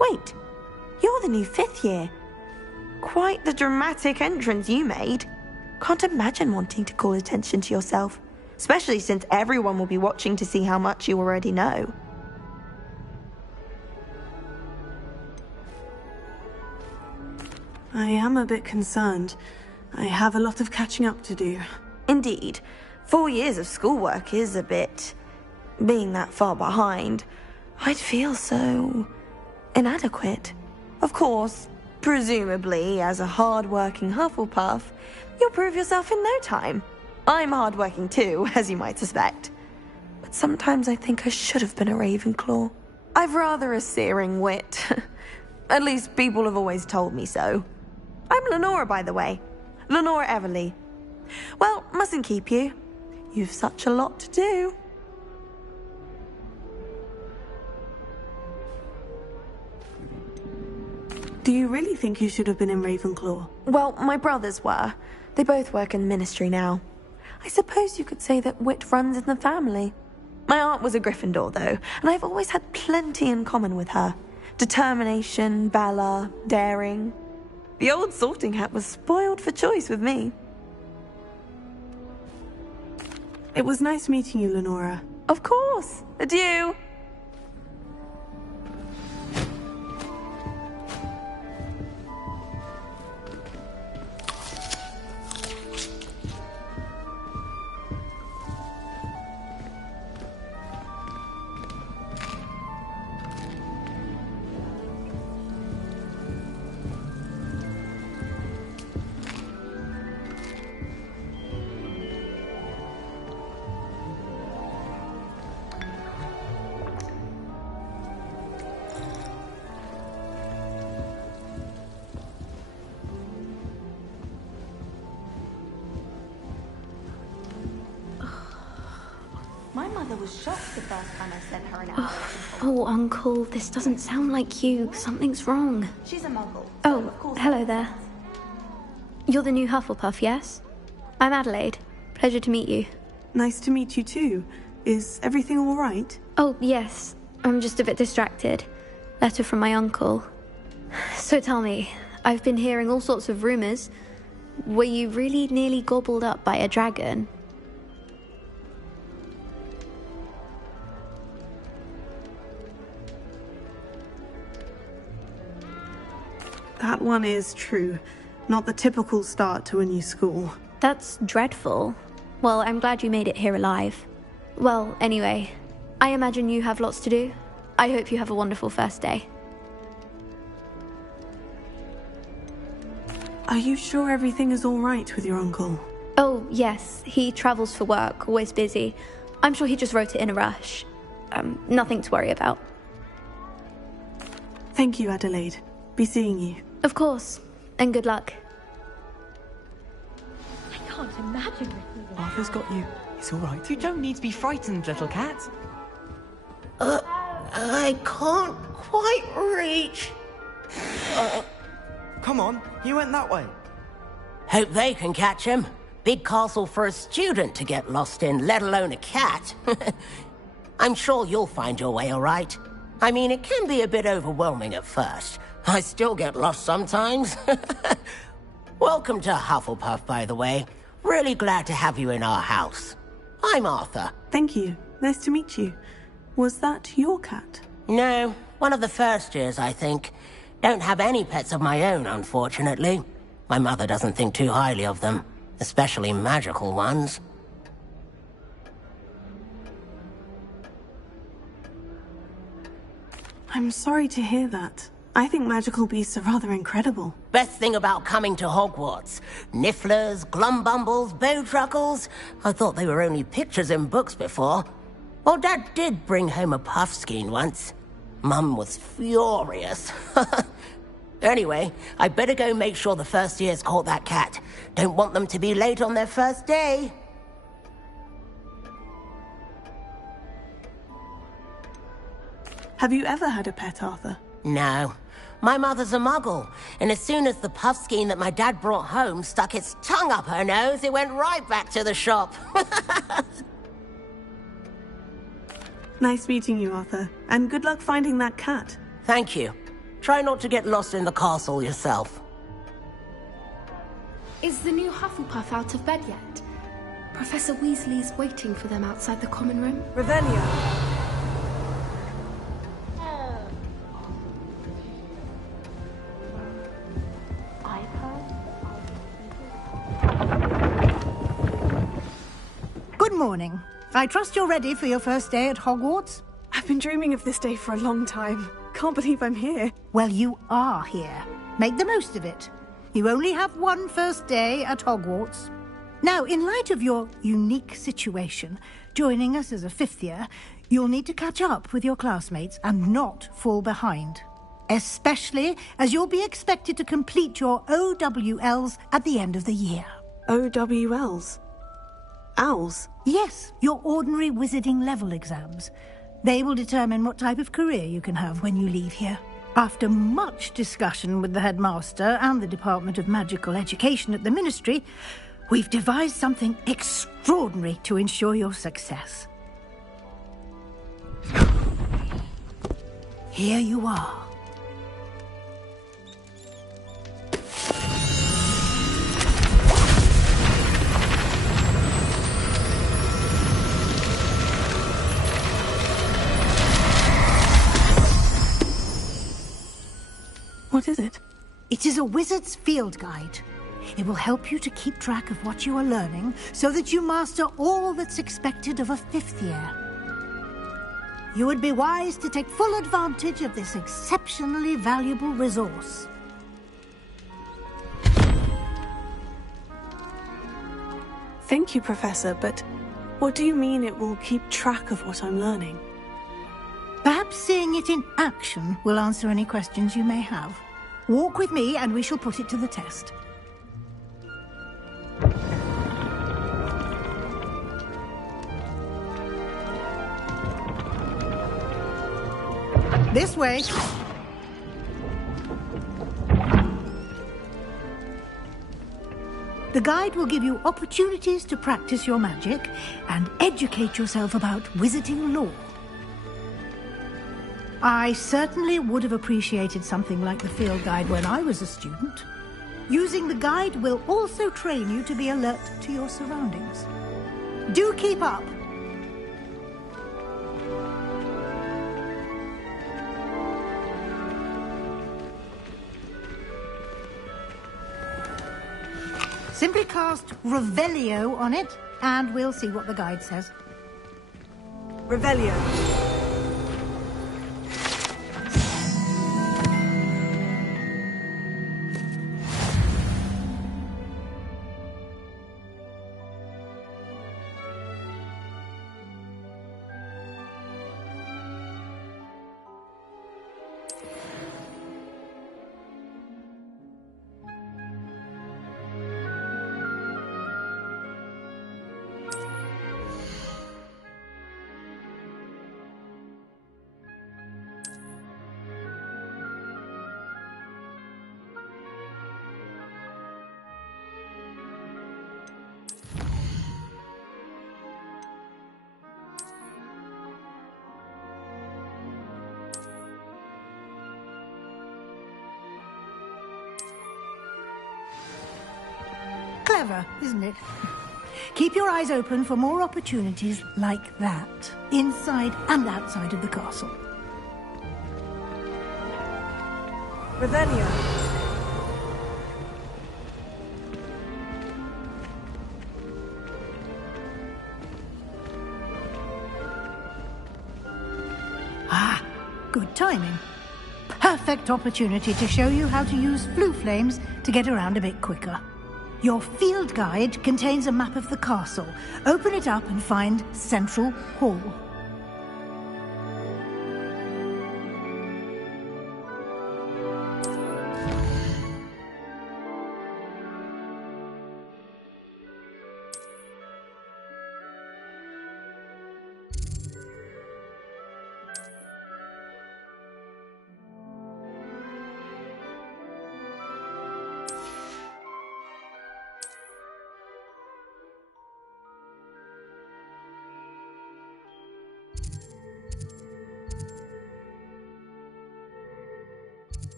Wait, you're the new 5th year. Quite the dramatic entrance you made. Can't imagine wanting to call attention to yourself, especially since everyone will be watching to see how much you already know. I am a bit concerned. I have a lot of catching up to do. Indeed. 4 years of schoolwork is a bit... being that far behind. I'd feel so... inadequate. Of course, presumably, as a hard-working Hufflepuff, you'll prove yourself in no time. I'm hard-working too, as you might suspect. But sometimes I think I should have been a Ravenclaw. I've rather a searing wit. At least people have always told me so. I'm Lenora, by the way. Lenora Everly. Well, mustn't keep you. You've such a lot to do. Do you really think you should have been in Ravenclaw? Well, my brothers were. They both work in the ministry now. I suppose you could say that wit runs in the family. My aunt was a Gryffindor, though, and I've always had plenty in common with her. Determination, valor, daring. The old sorting hat was spoiled for choice with me. It was nice meeting you, Lenora. Of course. Adieu. My mother was shocked the first time I sent her an hour. Oh, Uncle, this doesn't sound like you. Something's wrong. She's a muggle. Oh, hello there. You're the new Hufflepuff, yes? I'm Adelaide. Pleasure to meet you. Nice to meet you too. Is everything all right? Oh, yes. I'm just a bit distracted. Letter from my uncle. So tell me, I've been hearing all sorts of rumors. Were you really nearly gobbled up by a dragon? That one is true. Not the typical start to a new school. That's dreadful. Well, I'm glad you made it here alive. Well, anyway, I imagine you have lots to do. I hope you have a wonderful first day. Are you sure everything is all right with your uncle? Oh, yes. He travels for work, always busy. I'm sure he just wrote it in a rush. Nothing to worry about. Thank you, Adelaide. Be seeing you. Of course. And good luck. I can't imagine. Arthur's got you. It's all right. You don't need to be frightened, little cat. I can't quite reach. Come on, he went that way. Hope they can catch him. Big castle for a student to get lost in, let alone a cat. I'm sure you'll find your way all right. I mean, it can be a bit overwhelming at first. I still get lost sometimes. Welcome to Hufflepuff, by the way. Really glad to have you in our house. I'm Arthur. Thank you. Nice to meet you. Was that your cat? No, one of the first years, I think. Don't have any pets of my own, unfortunately. My mother doesn't think too highly of them, especially magical ones. I'm sorry to hear that. I think magical beasts are rather incredible. Best thing about coming to Hogwarts. Nifflers, glumbumbles, bowtruckles. I thought they were only pictures in books before. Well, Dad did bring home a puffskein once. Mum was furious. Anyway, I better go make sure the first years caught that cat. Don't want them to be late on their first day. Have you ever had a pet, Arthur? No. My mother's a muggle, and as soon as the puffskein that my dad brought home stuck its tongue up her nose, it went right back to the shop. Nice meeting you, Arthur. And good luck finding that cat. Thank you. Try not to get lost in the castle yourself. Is the new Hufflepuff out of bed yet? Professor Weasley's waiting for them outside the common room. Revelio. Good morning. I trust you're ready for your first day at Hogwarts? I've been dreaming of this day for a long time. Can't believe I'm here. Well, you are here. Make the most of it. You only have one first day at Hogwarts. Now, in light of your unique situation, joining us as a fifth year, you'll need to catch up with your classmates and not fall behind. Especially as you'll be expected to complete your OWLs at the end of the year. OWLs? Owls? Yes, your ordinary wizarding level exams. They will determine what type of career you can have when you leave here. After much discussion with the headmaster and the Department of Magical Education at the Ministry, we've devised something extraordinary to ensure your success. Here you are. What is it? It is a wizard's field guide. It will help you to keep track of what you are learning so that you master all that's expected of a fifth year. You would be wise to take full advantage of this exceptionally valuable resource. Thank you, Professor, but what do you mean it will keep track of what I'm learning? Perhaps seeing it in action will answer any questions you may have. Walk with me and we shall put it to the test. This way. The guide will give you opportunities to practice your magic and educate yourself about wizarding lore. I certainly would have appreciated something like the field guide when I was a student. Using the guide will also train you to be alert to your surroundings. Do keep up! Simply cast Revelio on it, and we'll see what the guide says. Revelio. Clever, isn't it? Keep your eyes open for more opportunities like that, inside and outside of the castle. Revelio. Ah, good timing. Perfect opportunity to show you how to use flue flames to get around a bit quicker. Your field guide contains a map of the castle. Open it up and find Central Hall.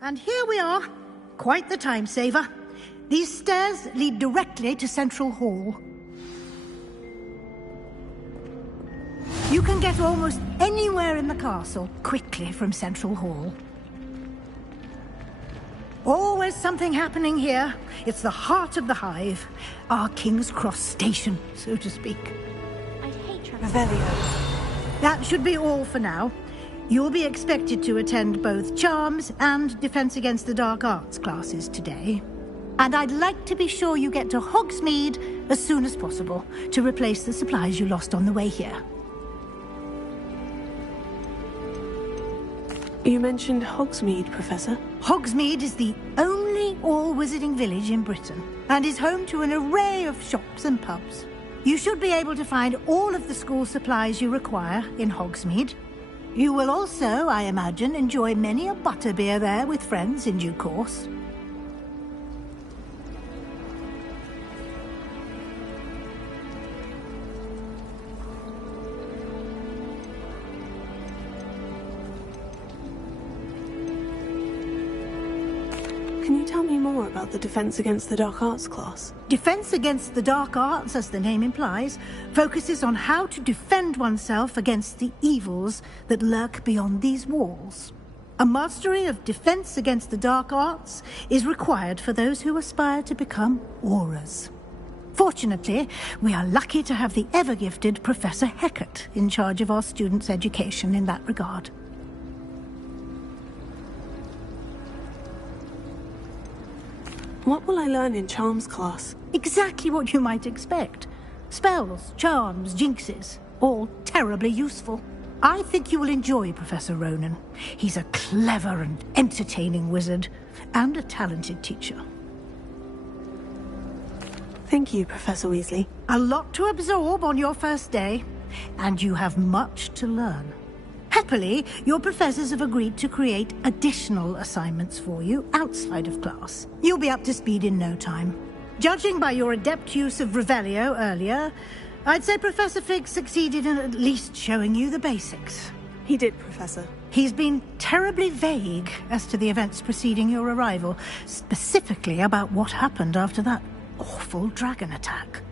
And here we are. Quite the time saver. These stairs lead directly to Central Hall. You can get almost anywhere in the castle quickly from Central Hall. Always something happening here. It's the heart of the hive. Our King's Cross station, so to speak. I hate Revelio. That should be all for now. You'll be expected to attend both Charms and Defense Against the Dark Arts classes today. And I'd like to be sure you get to Hogsmeade as soon as possible to replace the supplies you lost on the way here. You mentioned Hogsmeade, Professor. Hogsmeade is the only all-wizarding village in Britain and is home to an array of shops and pubs. You should be able to find all of the school supplies you require in Hogsmeade. You will also, I imagine, enjoy many a butterbeer there with friends in due course. Can you tell me more about the Defense Against the Dark Arts class? Defense Against the Dark Arts, as the name implies, focuses on how to defend oneself against the evils that lurk beyond these walls. A mastery of Defense Against the Dark Arts is required for those who aspire to become Aurors. Fortunately, we are lucky to have the ever-gifted Professor Hecat in charge of our students' education in that regard. What will I learn in Charms class? Exactly what you might expect. Spells, charms, jinxes, all terribly useful. I think you will enjoy Professor Ronan. He's a clever and entertaining wizard, and a talented teacher. Thank you, Professor Weasley. A lot to absorb on your first day, and you have much to learn. Happily, your professors have agreed to create additional assignments for you outside of class. You'll be up to speed in no time. Judging by your adept use of Revelio earlier, I'd say Professor Fig succeeded in at least showing you the basics. He did, Professor. He's been terribly vague as to the events preceding your arrival, specifically about what happened after that awful dragon attack.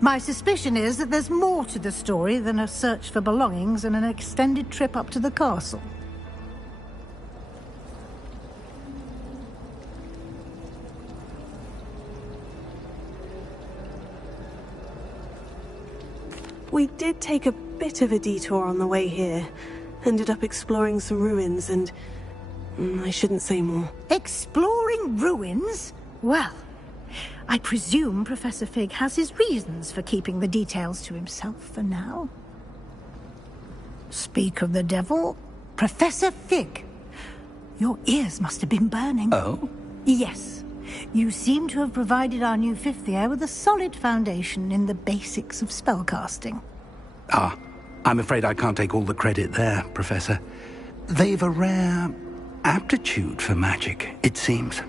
My suspicion is that there's more to the story than a search for belongings and an extended trip up to the castle. We did take a bit of a detour on the way here. Ended up exploring some ruins and... I shouldn't say more. Exploring ruins? Well, I presume Professor Fig has his reasons for keeping the details to himself for now. Speak of the devil, Professor Fig. Your ears must have been burning. Oh? Yes. You seem to have provided our new fifth year with a solid foundation in the basics of spellcasting. Ah, I'm afraid I can't take all the credit there, Professor. They've a rare aptitude for magic, it seems.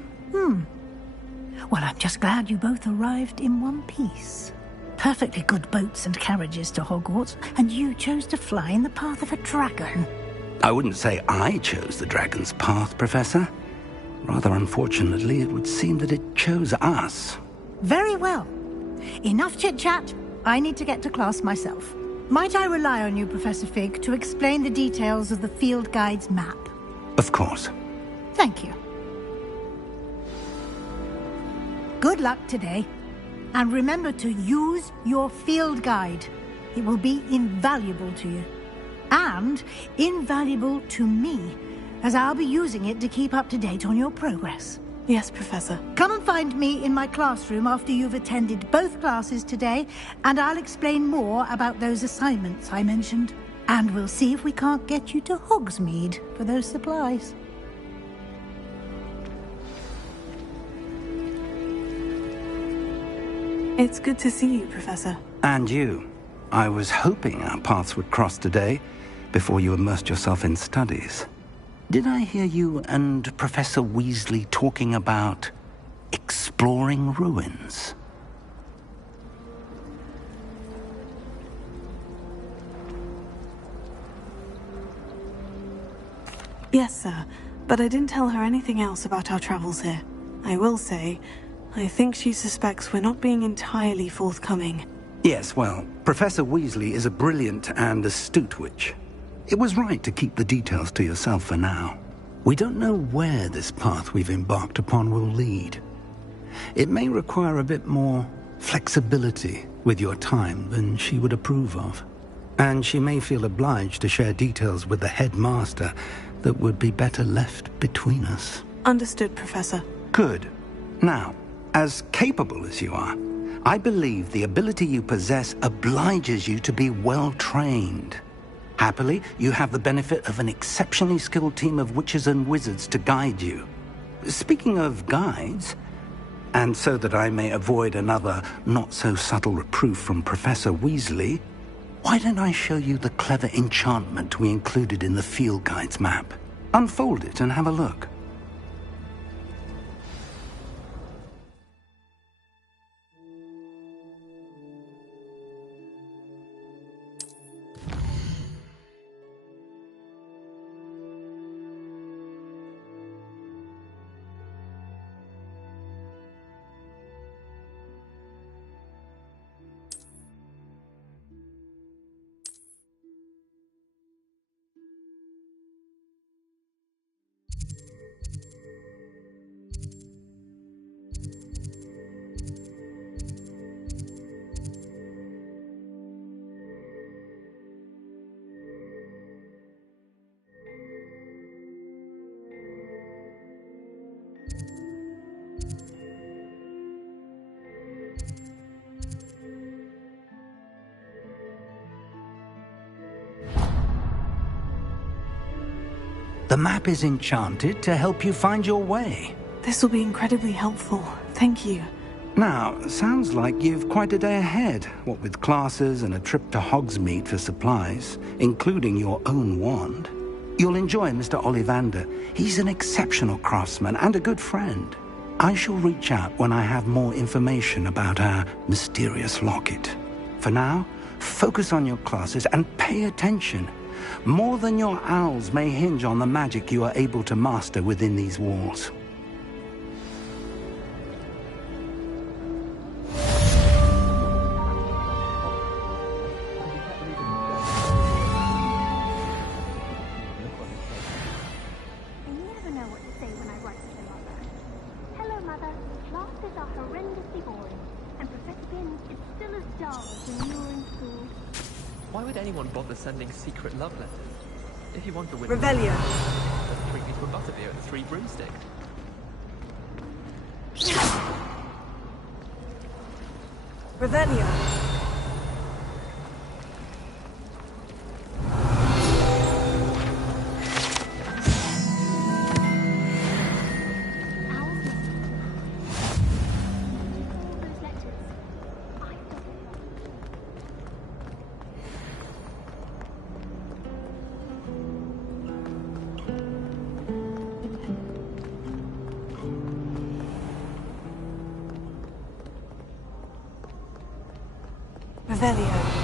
Well, I'm just glad you both arrived in one piece. Perfectly good boats and carriages to Hogwarts, and you chose to fly in the path of a dragon. I wouldn't say I chose the dragon's path, Professor. Rather unfortunately, it would seem that it chose us. Very well. Enough chit-chat. I need to get to class myself. Might I rely on you, Professor Fig, to explain the details of the field guide's map? Of course. Thank you. Good luck today. And remember to use your field guide. It will be invaluable to you. And invaluable to me, as I'll be using it to keep up to date on your progress. Yes, Professor. Come and find me in my classroom after you've attended both classes today, and I'll explain more about those assignments I mentioned. And we'll see if we can't get you to Hogsmeade for those supplies. It's good to see you, Professor. And you. I was hoping our paths would cross today, before you immersed yourself in studies. Did I hear you and Professor Weasley talking about exploring ruins? Yes, sir. but I didn't tell her anything else about our travels here. I will say, I think she suspects we're not being entirely forthcoming. Yes, well, Professor Weasley is a brilliant and astute witch. It was right to keep the details to yourself for now. We don't know where this path we've embarked upon will lead. It may require a bit more flexibility with your time than she would approve of. And she may feel obliged to share details with the headmaster that would be better left between us. Understood, Professor. Good. Now, as capable as you are, I believe the ability you possess obliges you to be well-trained. Happily, you have the benefit of an exceptionally skilled team of witches and wizards to guide you. Speaking of guides, and so that I may avoid another not-so-subtle reproof from Professor Weasley, why don't I show you the clever enchantment we included in the field guide's map? Unfold it and have a look. The map is enchanted to help you find your way. This will be incredibly helpful. Thank you. Now, sounds like you've quite a day ahead, what with classes and a trip to Hogsmeade for supplies, including your own wand. You'll enjoy Mr. Ollivander. He's an exceptional craftsman and a good friend. I shall reach out when I have more information about our mysterious locket. For now, focus on your classes and pay attention. More than your owls may hinge on the magic you are able to master within these walls. Sending secret love letters. If you want to win, Revelio. Just treat me to a butterbeer and 3 broomsticks. Revelio. Revelio.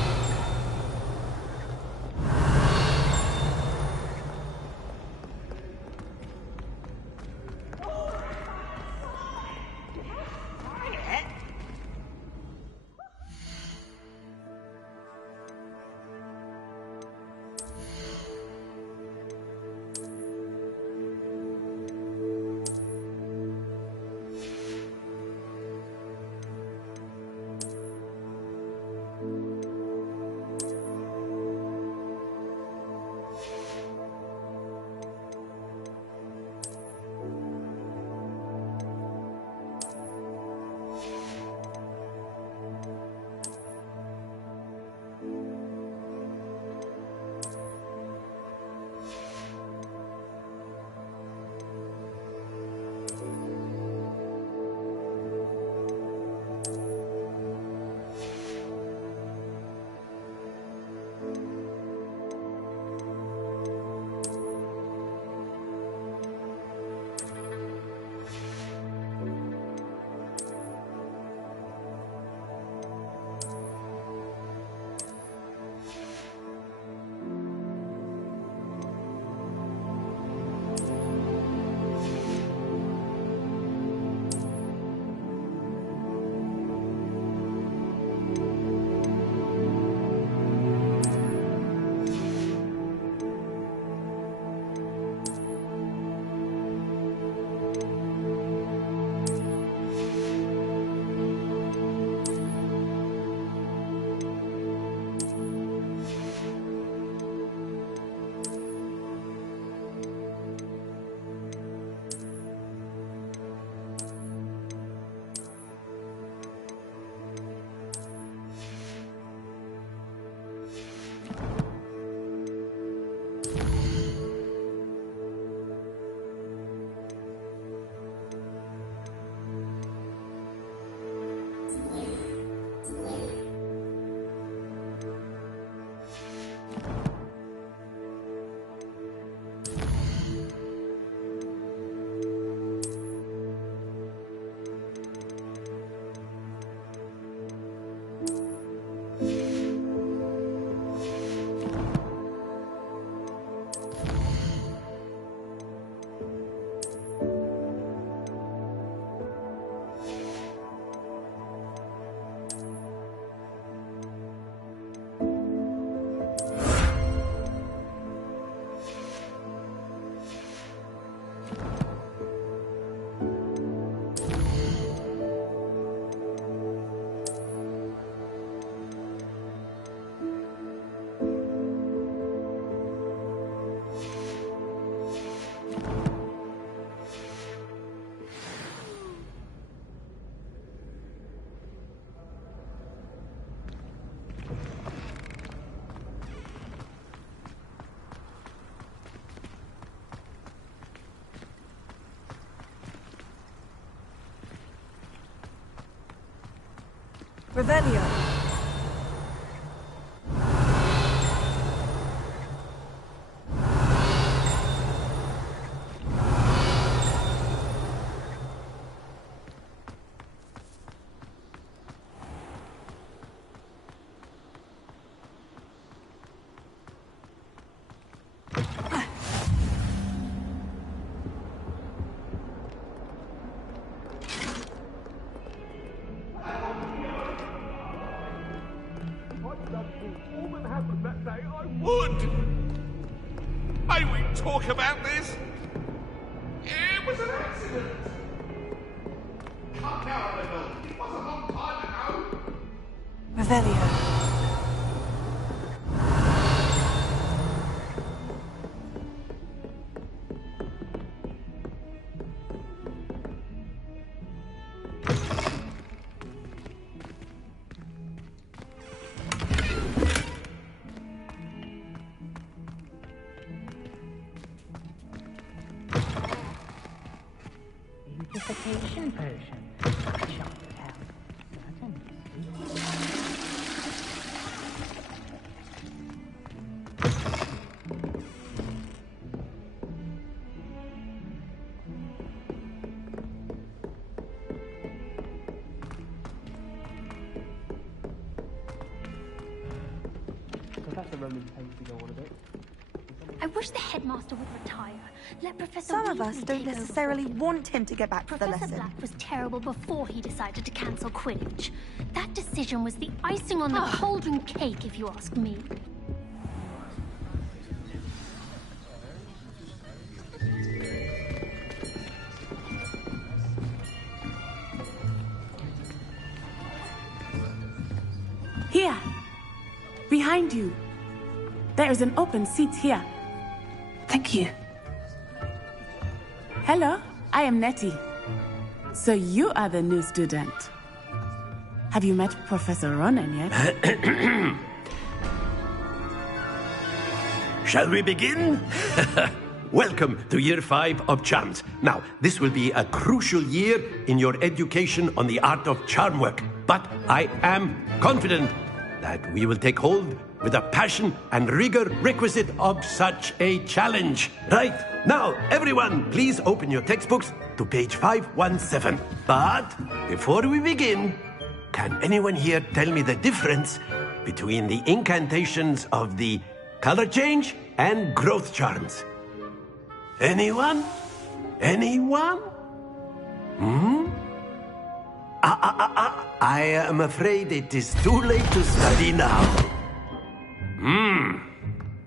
Revelio. May we talk about this? It was an accident. Come down a little. It was a long time ago. Revelio. Beautification potion. Professor Roman tends to go on a bit. I wish the headmaster would retire. Let Professor Some of Weasley us don't take over necessarily for him. want him to get back to the Professor lesson. Black was terrible before he decided to cancel Quidditch. That decision was the icing on the cauldron cake, if you ask me. Here! Behind you! There is an open seat here. Thank you. Hello, I am Nettie. So you are the new student. Have you met Professor Ronan yet? Shall we begin? Welcome to Year 5 of Charms. Now, this will be a crucial year in your education on the art of charm work. But I am confident that we will take hold with the passion and rigor requisite of such a challenge. Right, now, everyone, please open your textbooks to page 517. But before we begin, can anyone here tell me the difference between the incantations of the color change and growth charms? Anyone? Anyone? I am afraid it is too late to study now.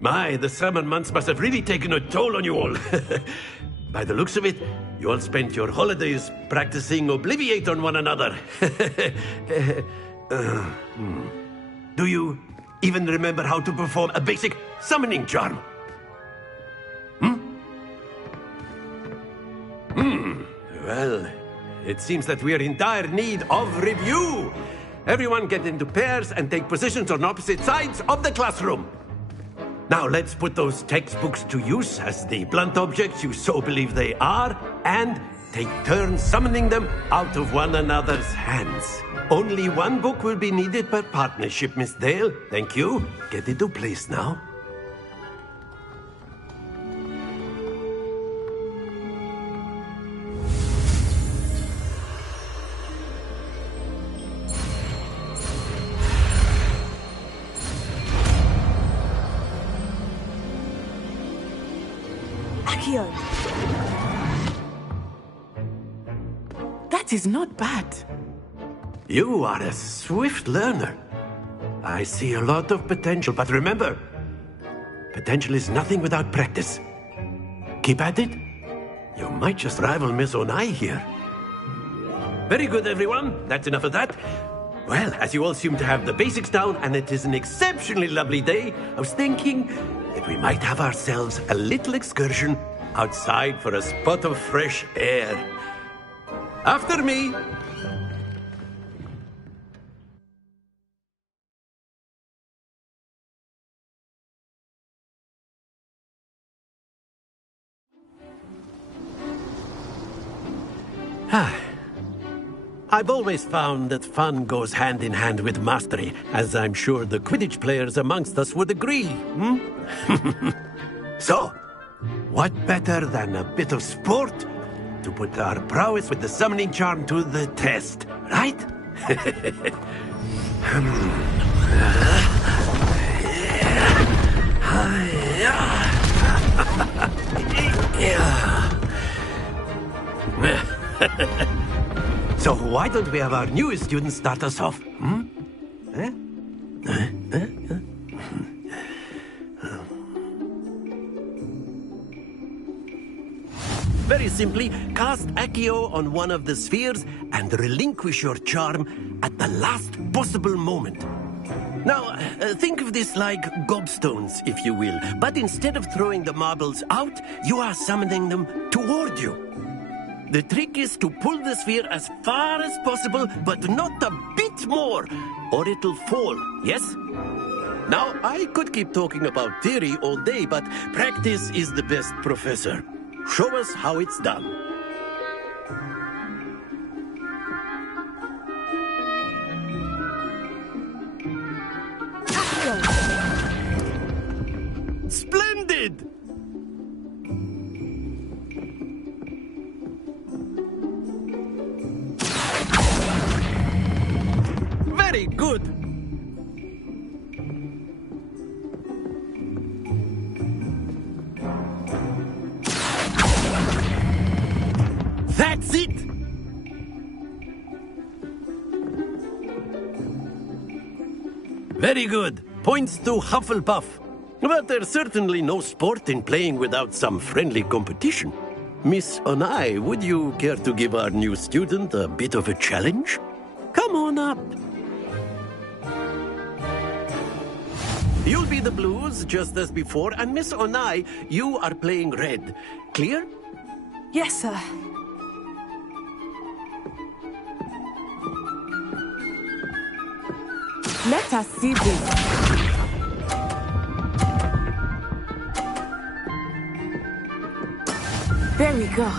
My, the summer months must have really taken a toll on you all. By the looks of it, you all spent your holidays practicing Obliviate on one another. Do you even remember how to perform a basic summoning charm? Well, it seems that we are in dire need of review. Everyone get into pairs and take positions on opposite sides of the classroom. Now let's put those textbooks to use as the blunt objects you so believe they are, and take turns summoning them out of one another's hands. Only one book will be needed per partnership, Miss Dale. Thank you. Get into place now. That is not bad. You are a swift learner. I see a lot of potential, but remember, potential is nothing without practice. Keep at it. You might just rival Miss Onai here. Very good, everyone. That's enough of that. Well, as you all seem to have the basics down, and it is an exceptionally lovely day, I was thinking that we might have ourselves a little excursion outside for a spot of fresh air. After me. I've always found that fun goes hand in hand with mastery, as I'm sure the Quidditch players amongst us would agree. So, what better than a bit of sport to put our prowess with the summoning charm to the test, right? So why don't we have our newest student start us off? Very simply, cast Accio on one of the spheres and relinquish your charm at the last possible moment. Now, think of this like gobstones, if you will, but instead of throwing the marbles out, you are summoning them toward you. The trick is to pull the sphere as far as possible, but not a bit more, or it'll fall, yes? Now, I could keep talking about theory all day, but practice is the best professor. Show us how it's done. Splendid! Very good. That's it! Very good. Points to Hufflepuff. But there's certainly no sport in playing without some friendly competition. Miss Onai, would you care to give our new student a bit of a challenge? Come on up. You'll be the blues, just as before, and Miss Onai, you are playing red. Clear? Yes, sir. Let us see this. There we go.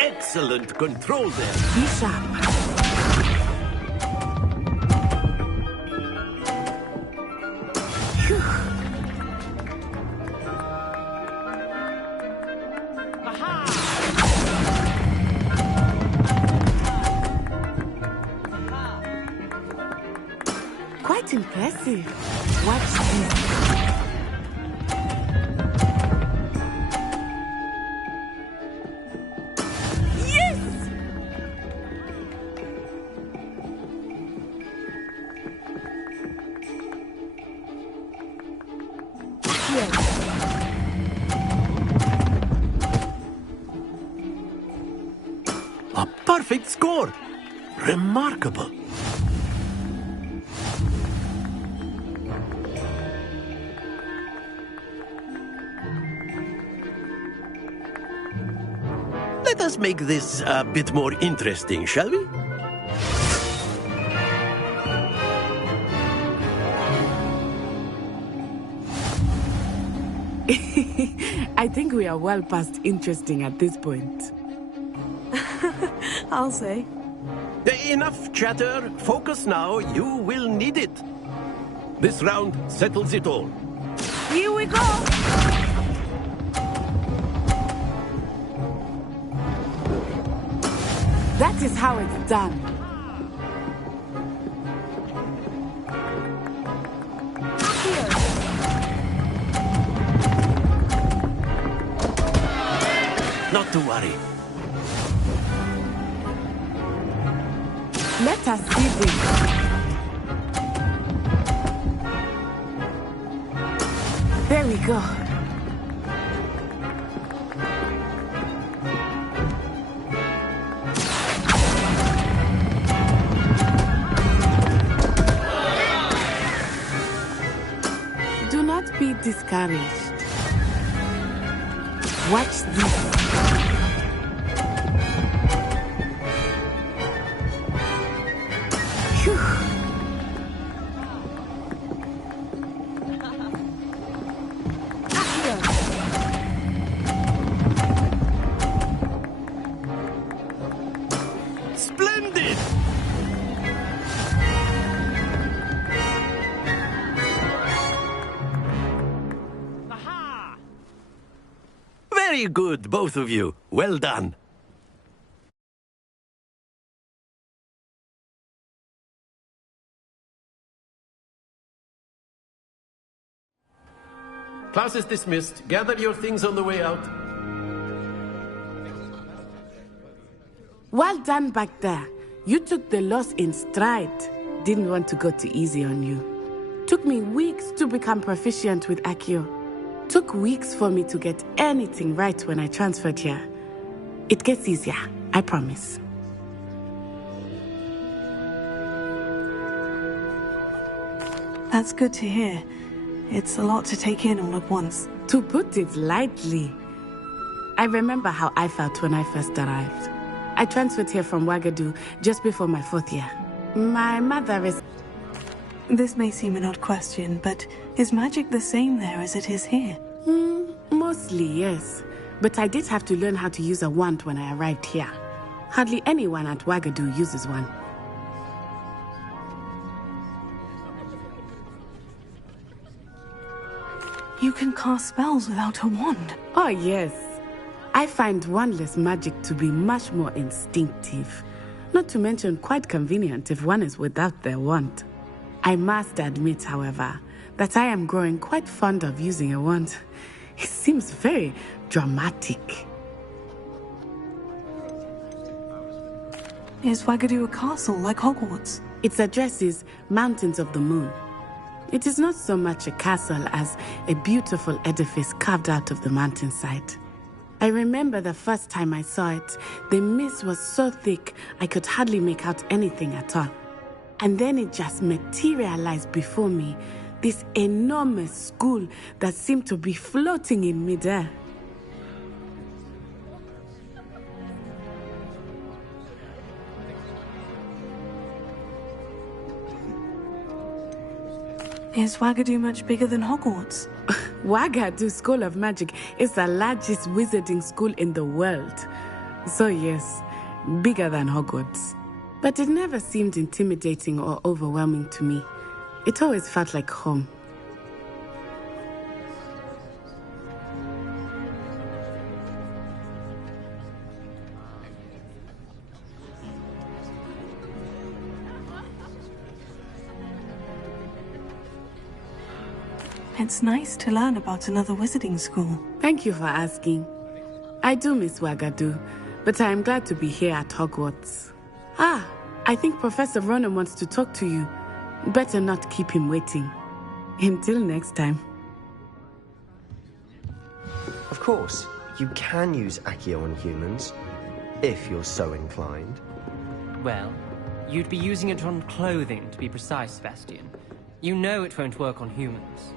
Excellent control there. Be sharp. Quite impressive. Watch this. A perfect score. Remarkable. Let us make this a bit more interesting, shall we? I think we are well past interesting at this point. I'll say. Enough chatter. Focus now. You will need it. This round settles it all. Here we go! That is how it's done. Not to worry. Let us see this. There we go. Do not be discouraged. Watch this. Very good, both of you. Well done. Class is dismissed. Gather your things on the way out. Well done back there. You took the loss in stride. Didn't want to go too easy on you. Took me weeks to become proficient with Accio. Took weeks for me to get anything right when I transferred here. It gets easier, I promise. That's good to hear. It's a lot to take in all at once. To put it lightly, I remember how I felt when I first arrived. I transferred here from Ouagadougou just before my 4th year. My mother is... This may seem an odd question, but is magic the same there as it is here? Mostly, yes. But I did have to learn how to use a wand when I arrived here. Hardly anyone at Ouagadougou uses one. You can cast spells without a wand? Oh, yes. I find wandless magic to be much more instinctive. Not to mention quite convenient if one is without their wand. I must admit, however, that I am growing quite fond of using a wand. It seems very dramatic. Is Ouagadougou a castle like Hogwarts? Its address is Mountains of the Moon. It is not so much a castle as a beautiful edifice carved out of the mountainside. I remember the first time I saw it, the mist was so thick I could hardly make out anything at all. And then it just materialized before me, this enormous school that seemed to be floating in midair. Is Ouagadougou much bigger than Hogwarts? Ouagadougou School of Magic is the largest wizarding school in the world. So yes, bigger than Hogwarts. But it never seemed intimidating or overwhelming to me. It always felt like home. It's nice to learn about another wizarding school. Thank you for asking. I do miss Ouagadougou, but I am glad to be here at Hogwarts. Ah, I think Professor Ronan wants to talk to you. Better not keep him waiting. Until next time. Of course, you can use Accio on humans, if you're so inclined. Well, you'd be using it on clothing, to be precise, Sebastian. You know it won't work on humans.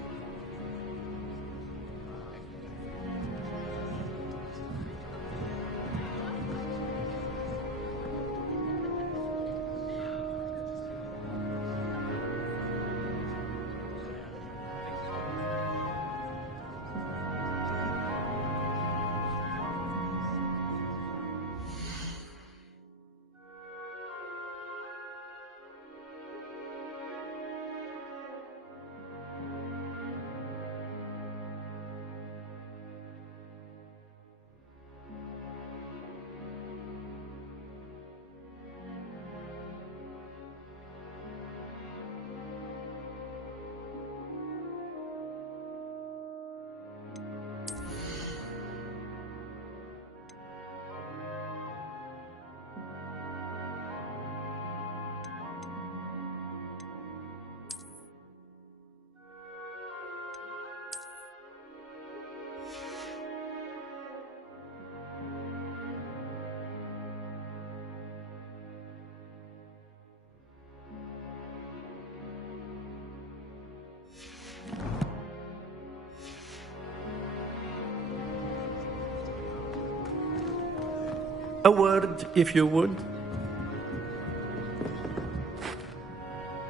A word, if you would.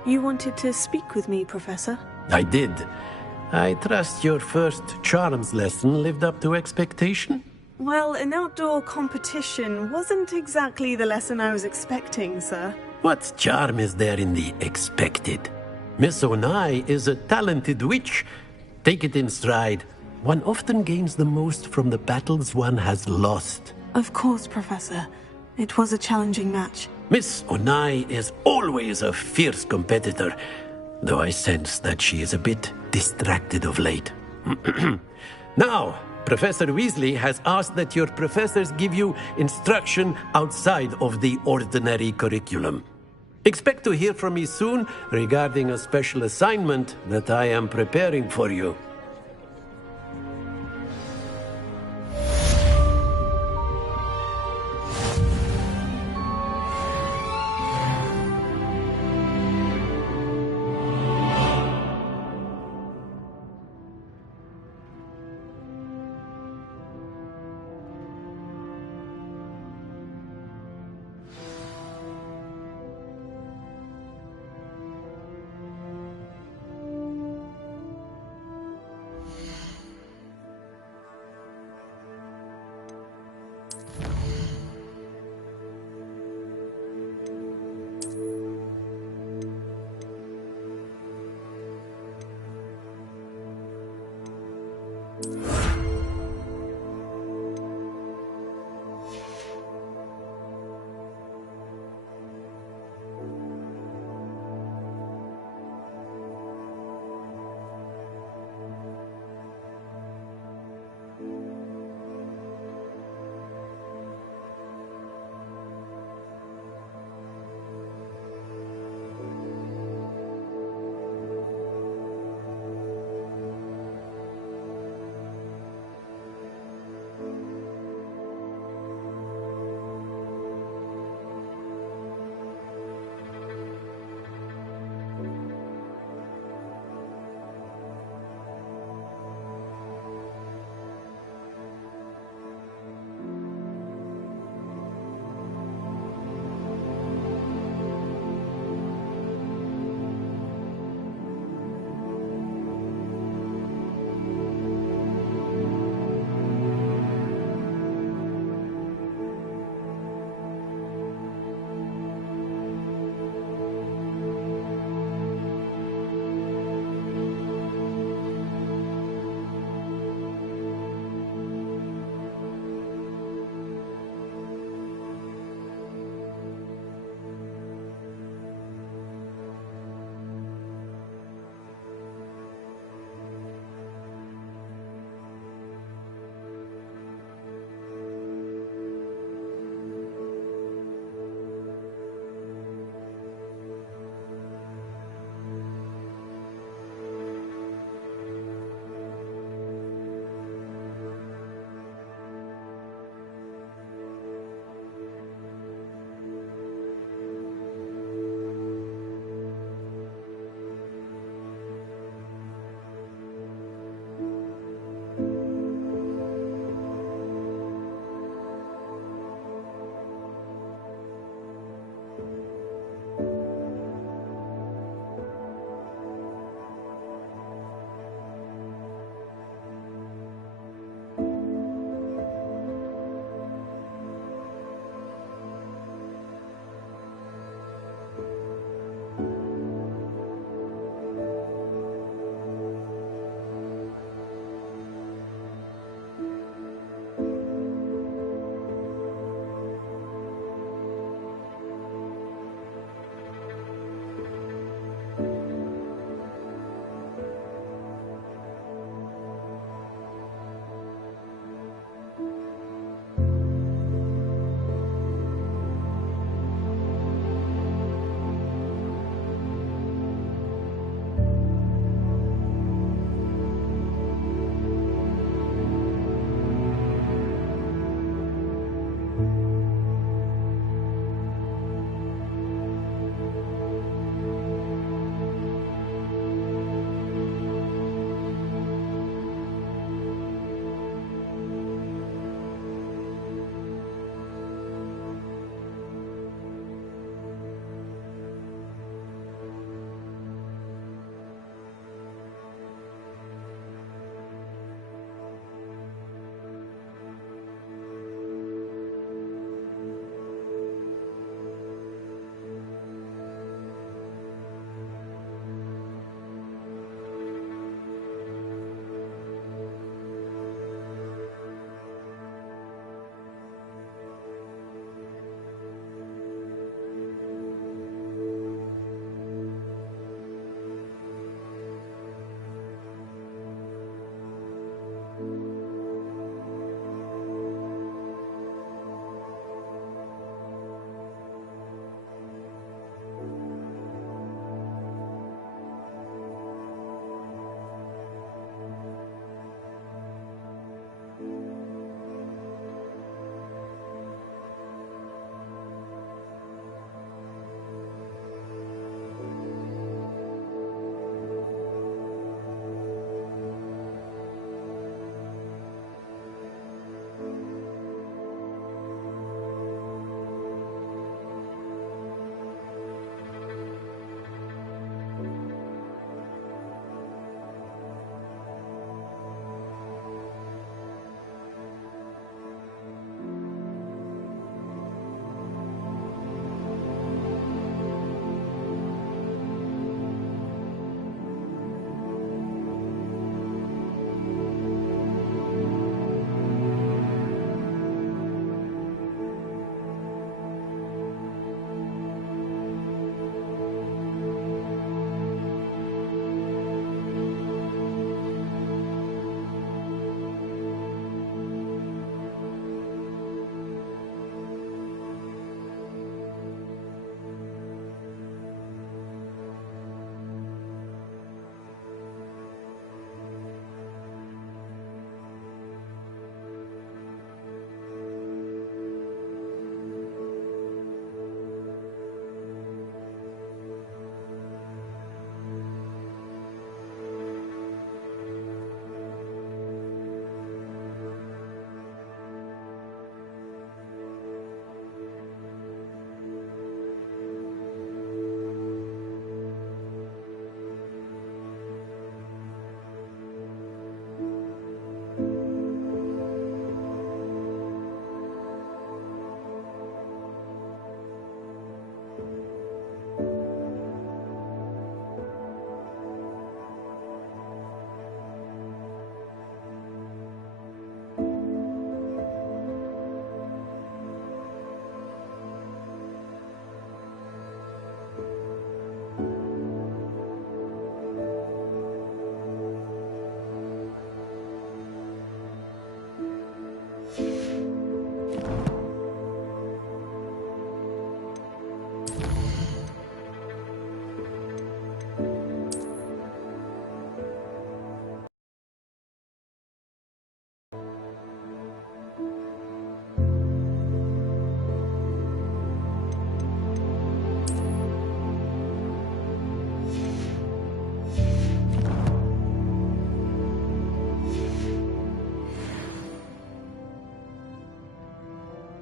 You wanted to speak with me, Professor? I did. I trust your first charms lesson lived up to expectation? Well, an outdoor competition wasn't exactly the lesson I was expecting, sir. What charm is there in the expected? Miss Onai is a talented witch. Take it in stride. One often gains the most from the battles one has lost. Of course, Professor. It was a challenging match. Miss Onai is always a fierce competitor, though I sense that she is a bit distracted of late. Now, Professor Weasley has asked that your professors give you instruction outside of the ordinary curriculum. Expect to hear from me soon regarding a special assignment that I am preparing for you.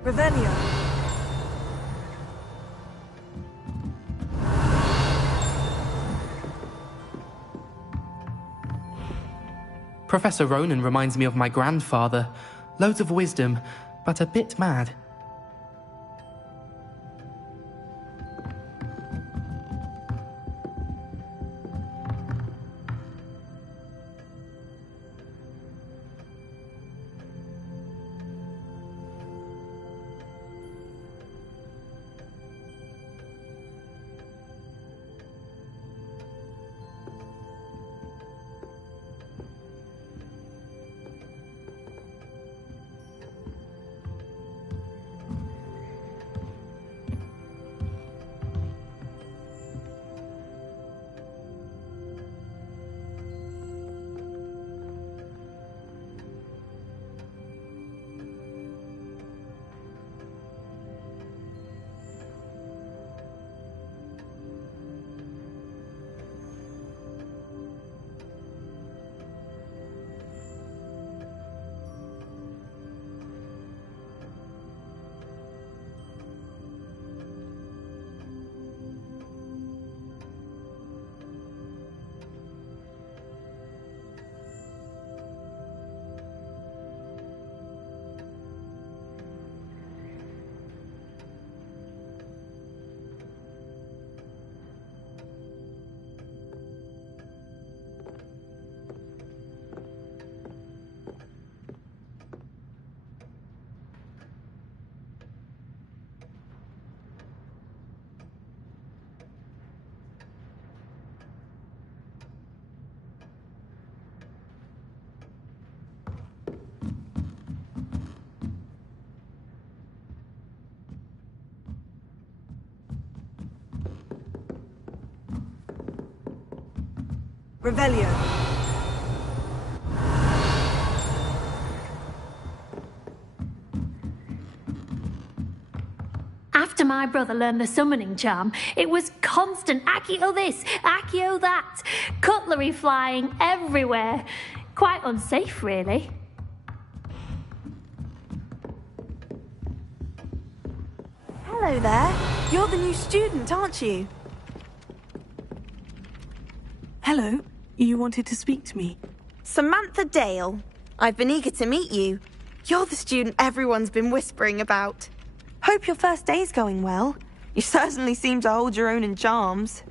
Revelio. Professor Ronan reminds me of my grandfather. Loads of wisdom, but a bit mad. Revelio. After my brother learned the summoning charm, it was constant Accio this, Accio that, cutlery flying everywhere. Quite unsafe, really. Hello there. You're the new student, aren't you? Hello. You wanted to speak to me? Samantha Dale. I've been eager to meet you. You're the student everyone's been whispering about. Hope your first day's going well. You certainly seem to hold your own in charms.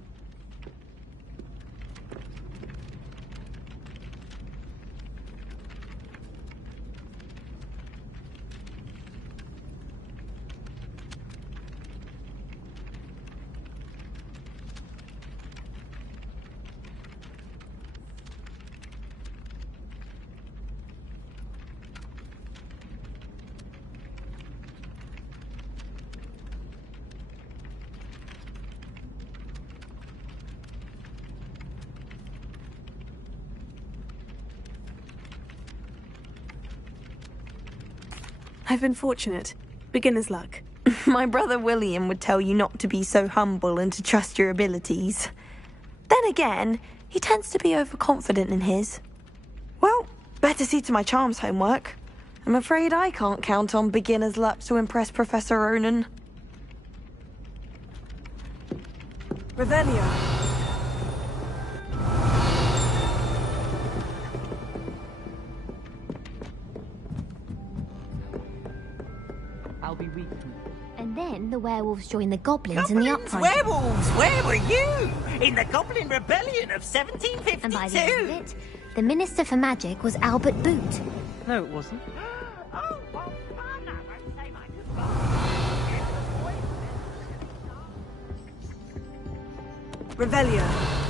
I've been fortunate. Beginner's luck. My brother William would tell you not to be so humble and to trust your abilities. Then again, he tends to be overconfident in his. Well, better see to my charms homework. I'm afraid I can't count on beginner's luck to impress Professor Ronan. Revelio. I'll be weak. And then the werewolves joined the goblins in the uprising. Werewolves! Where were you? In the Goblin Rebellion of 1752! And by the end of it, the Minister for Magic was Albert Boot. No, it wasn't. Revelio.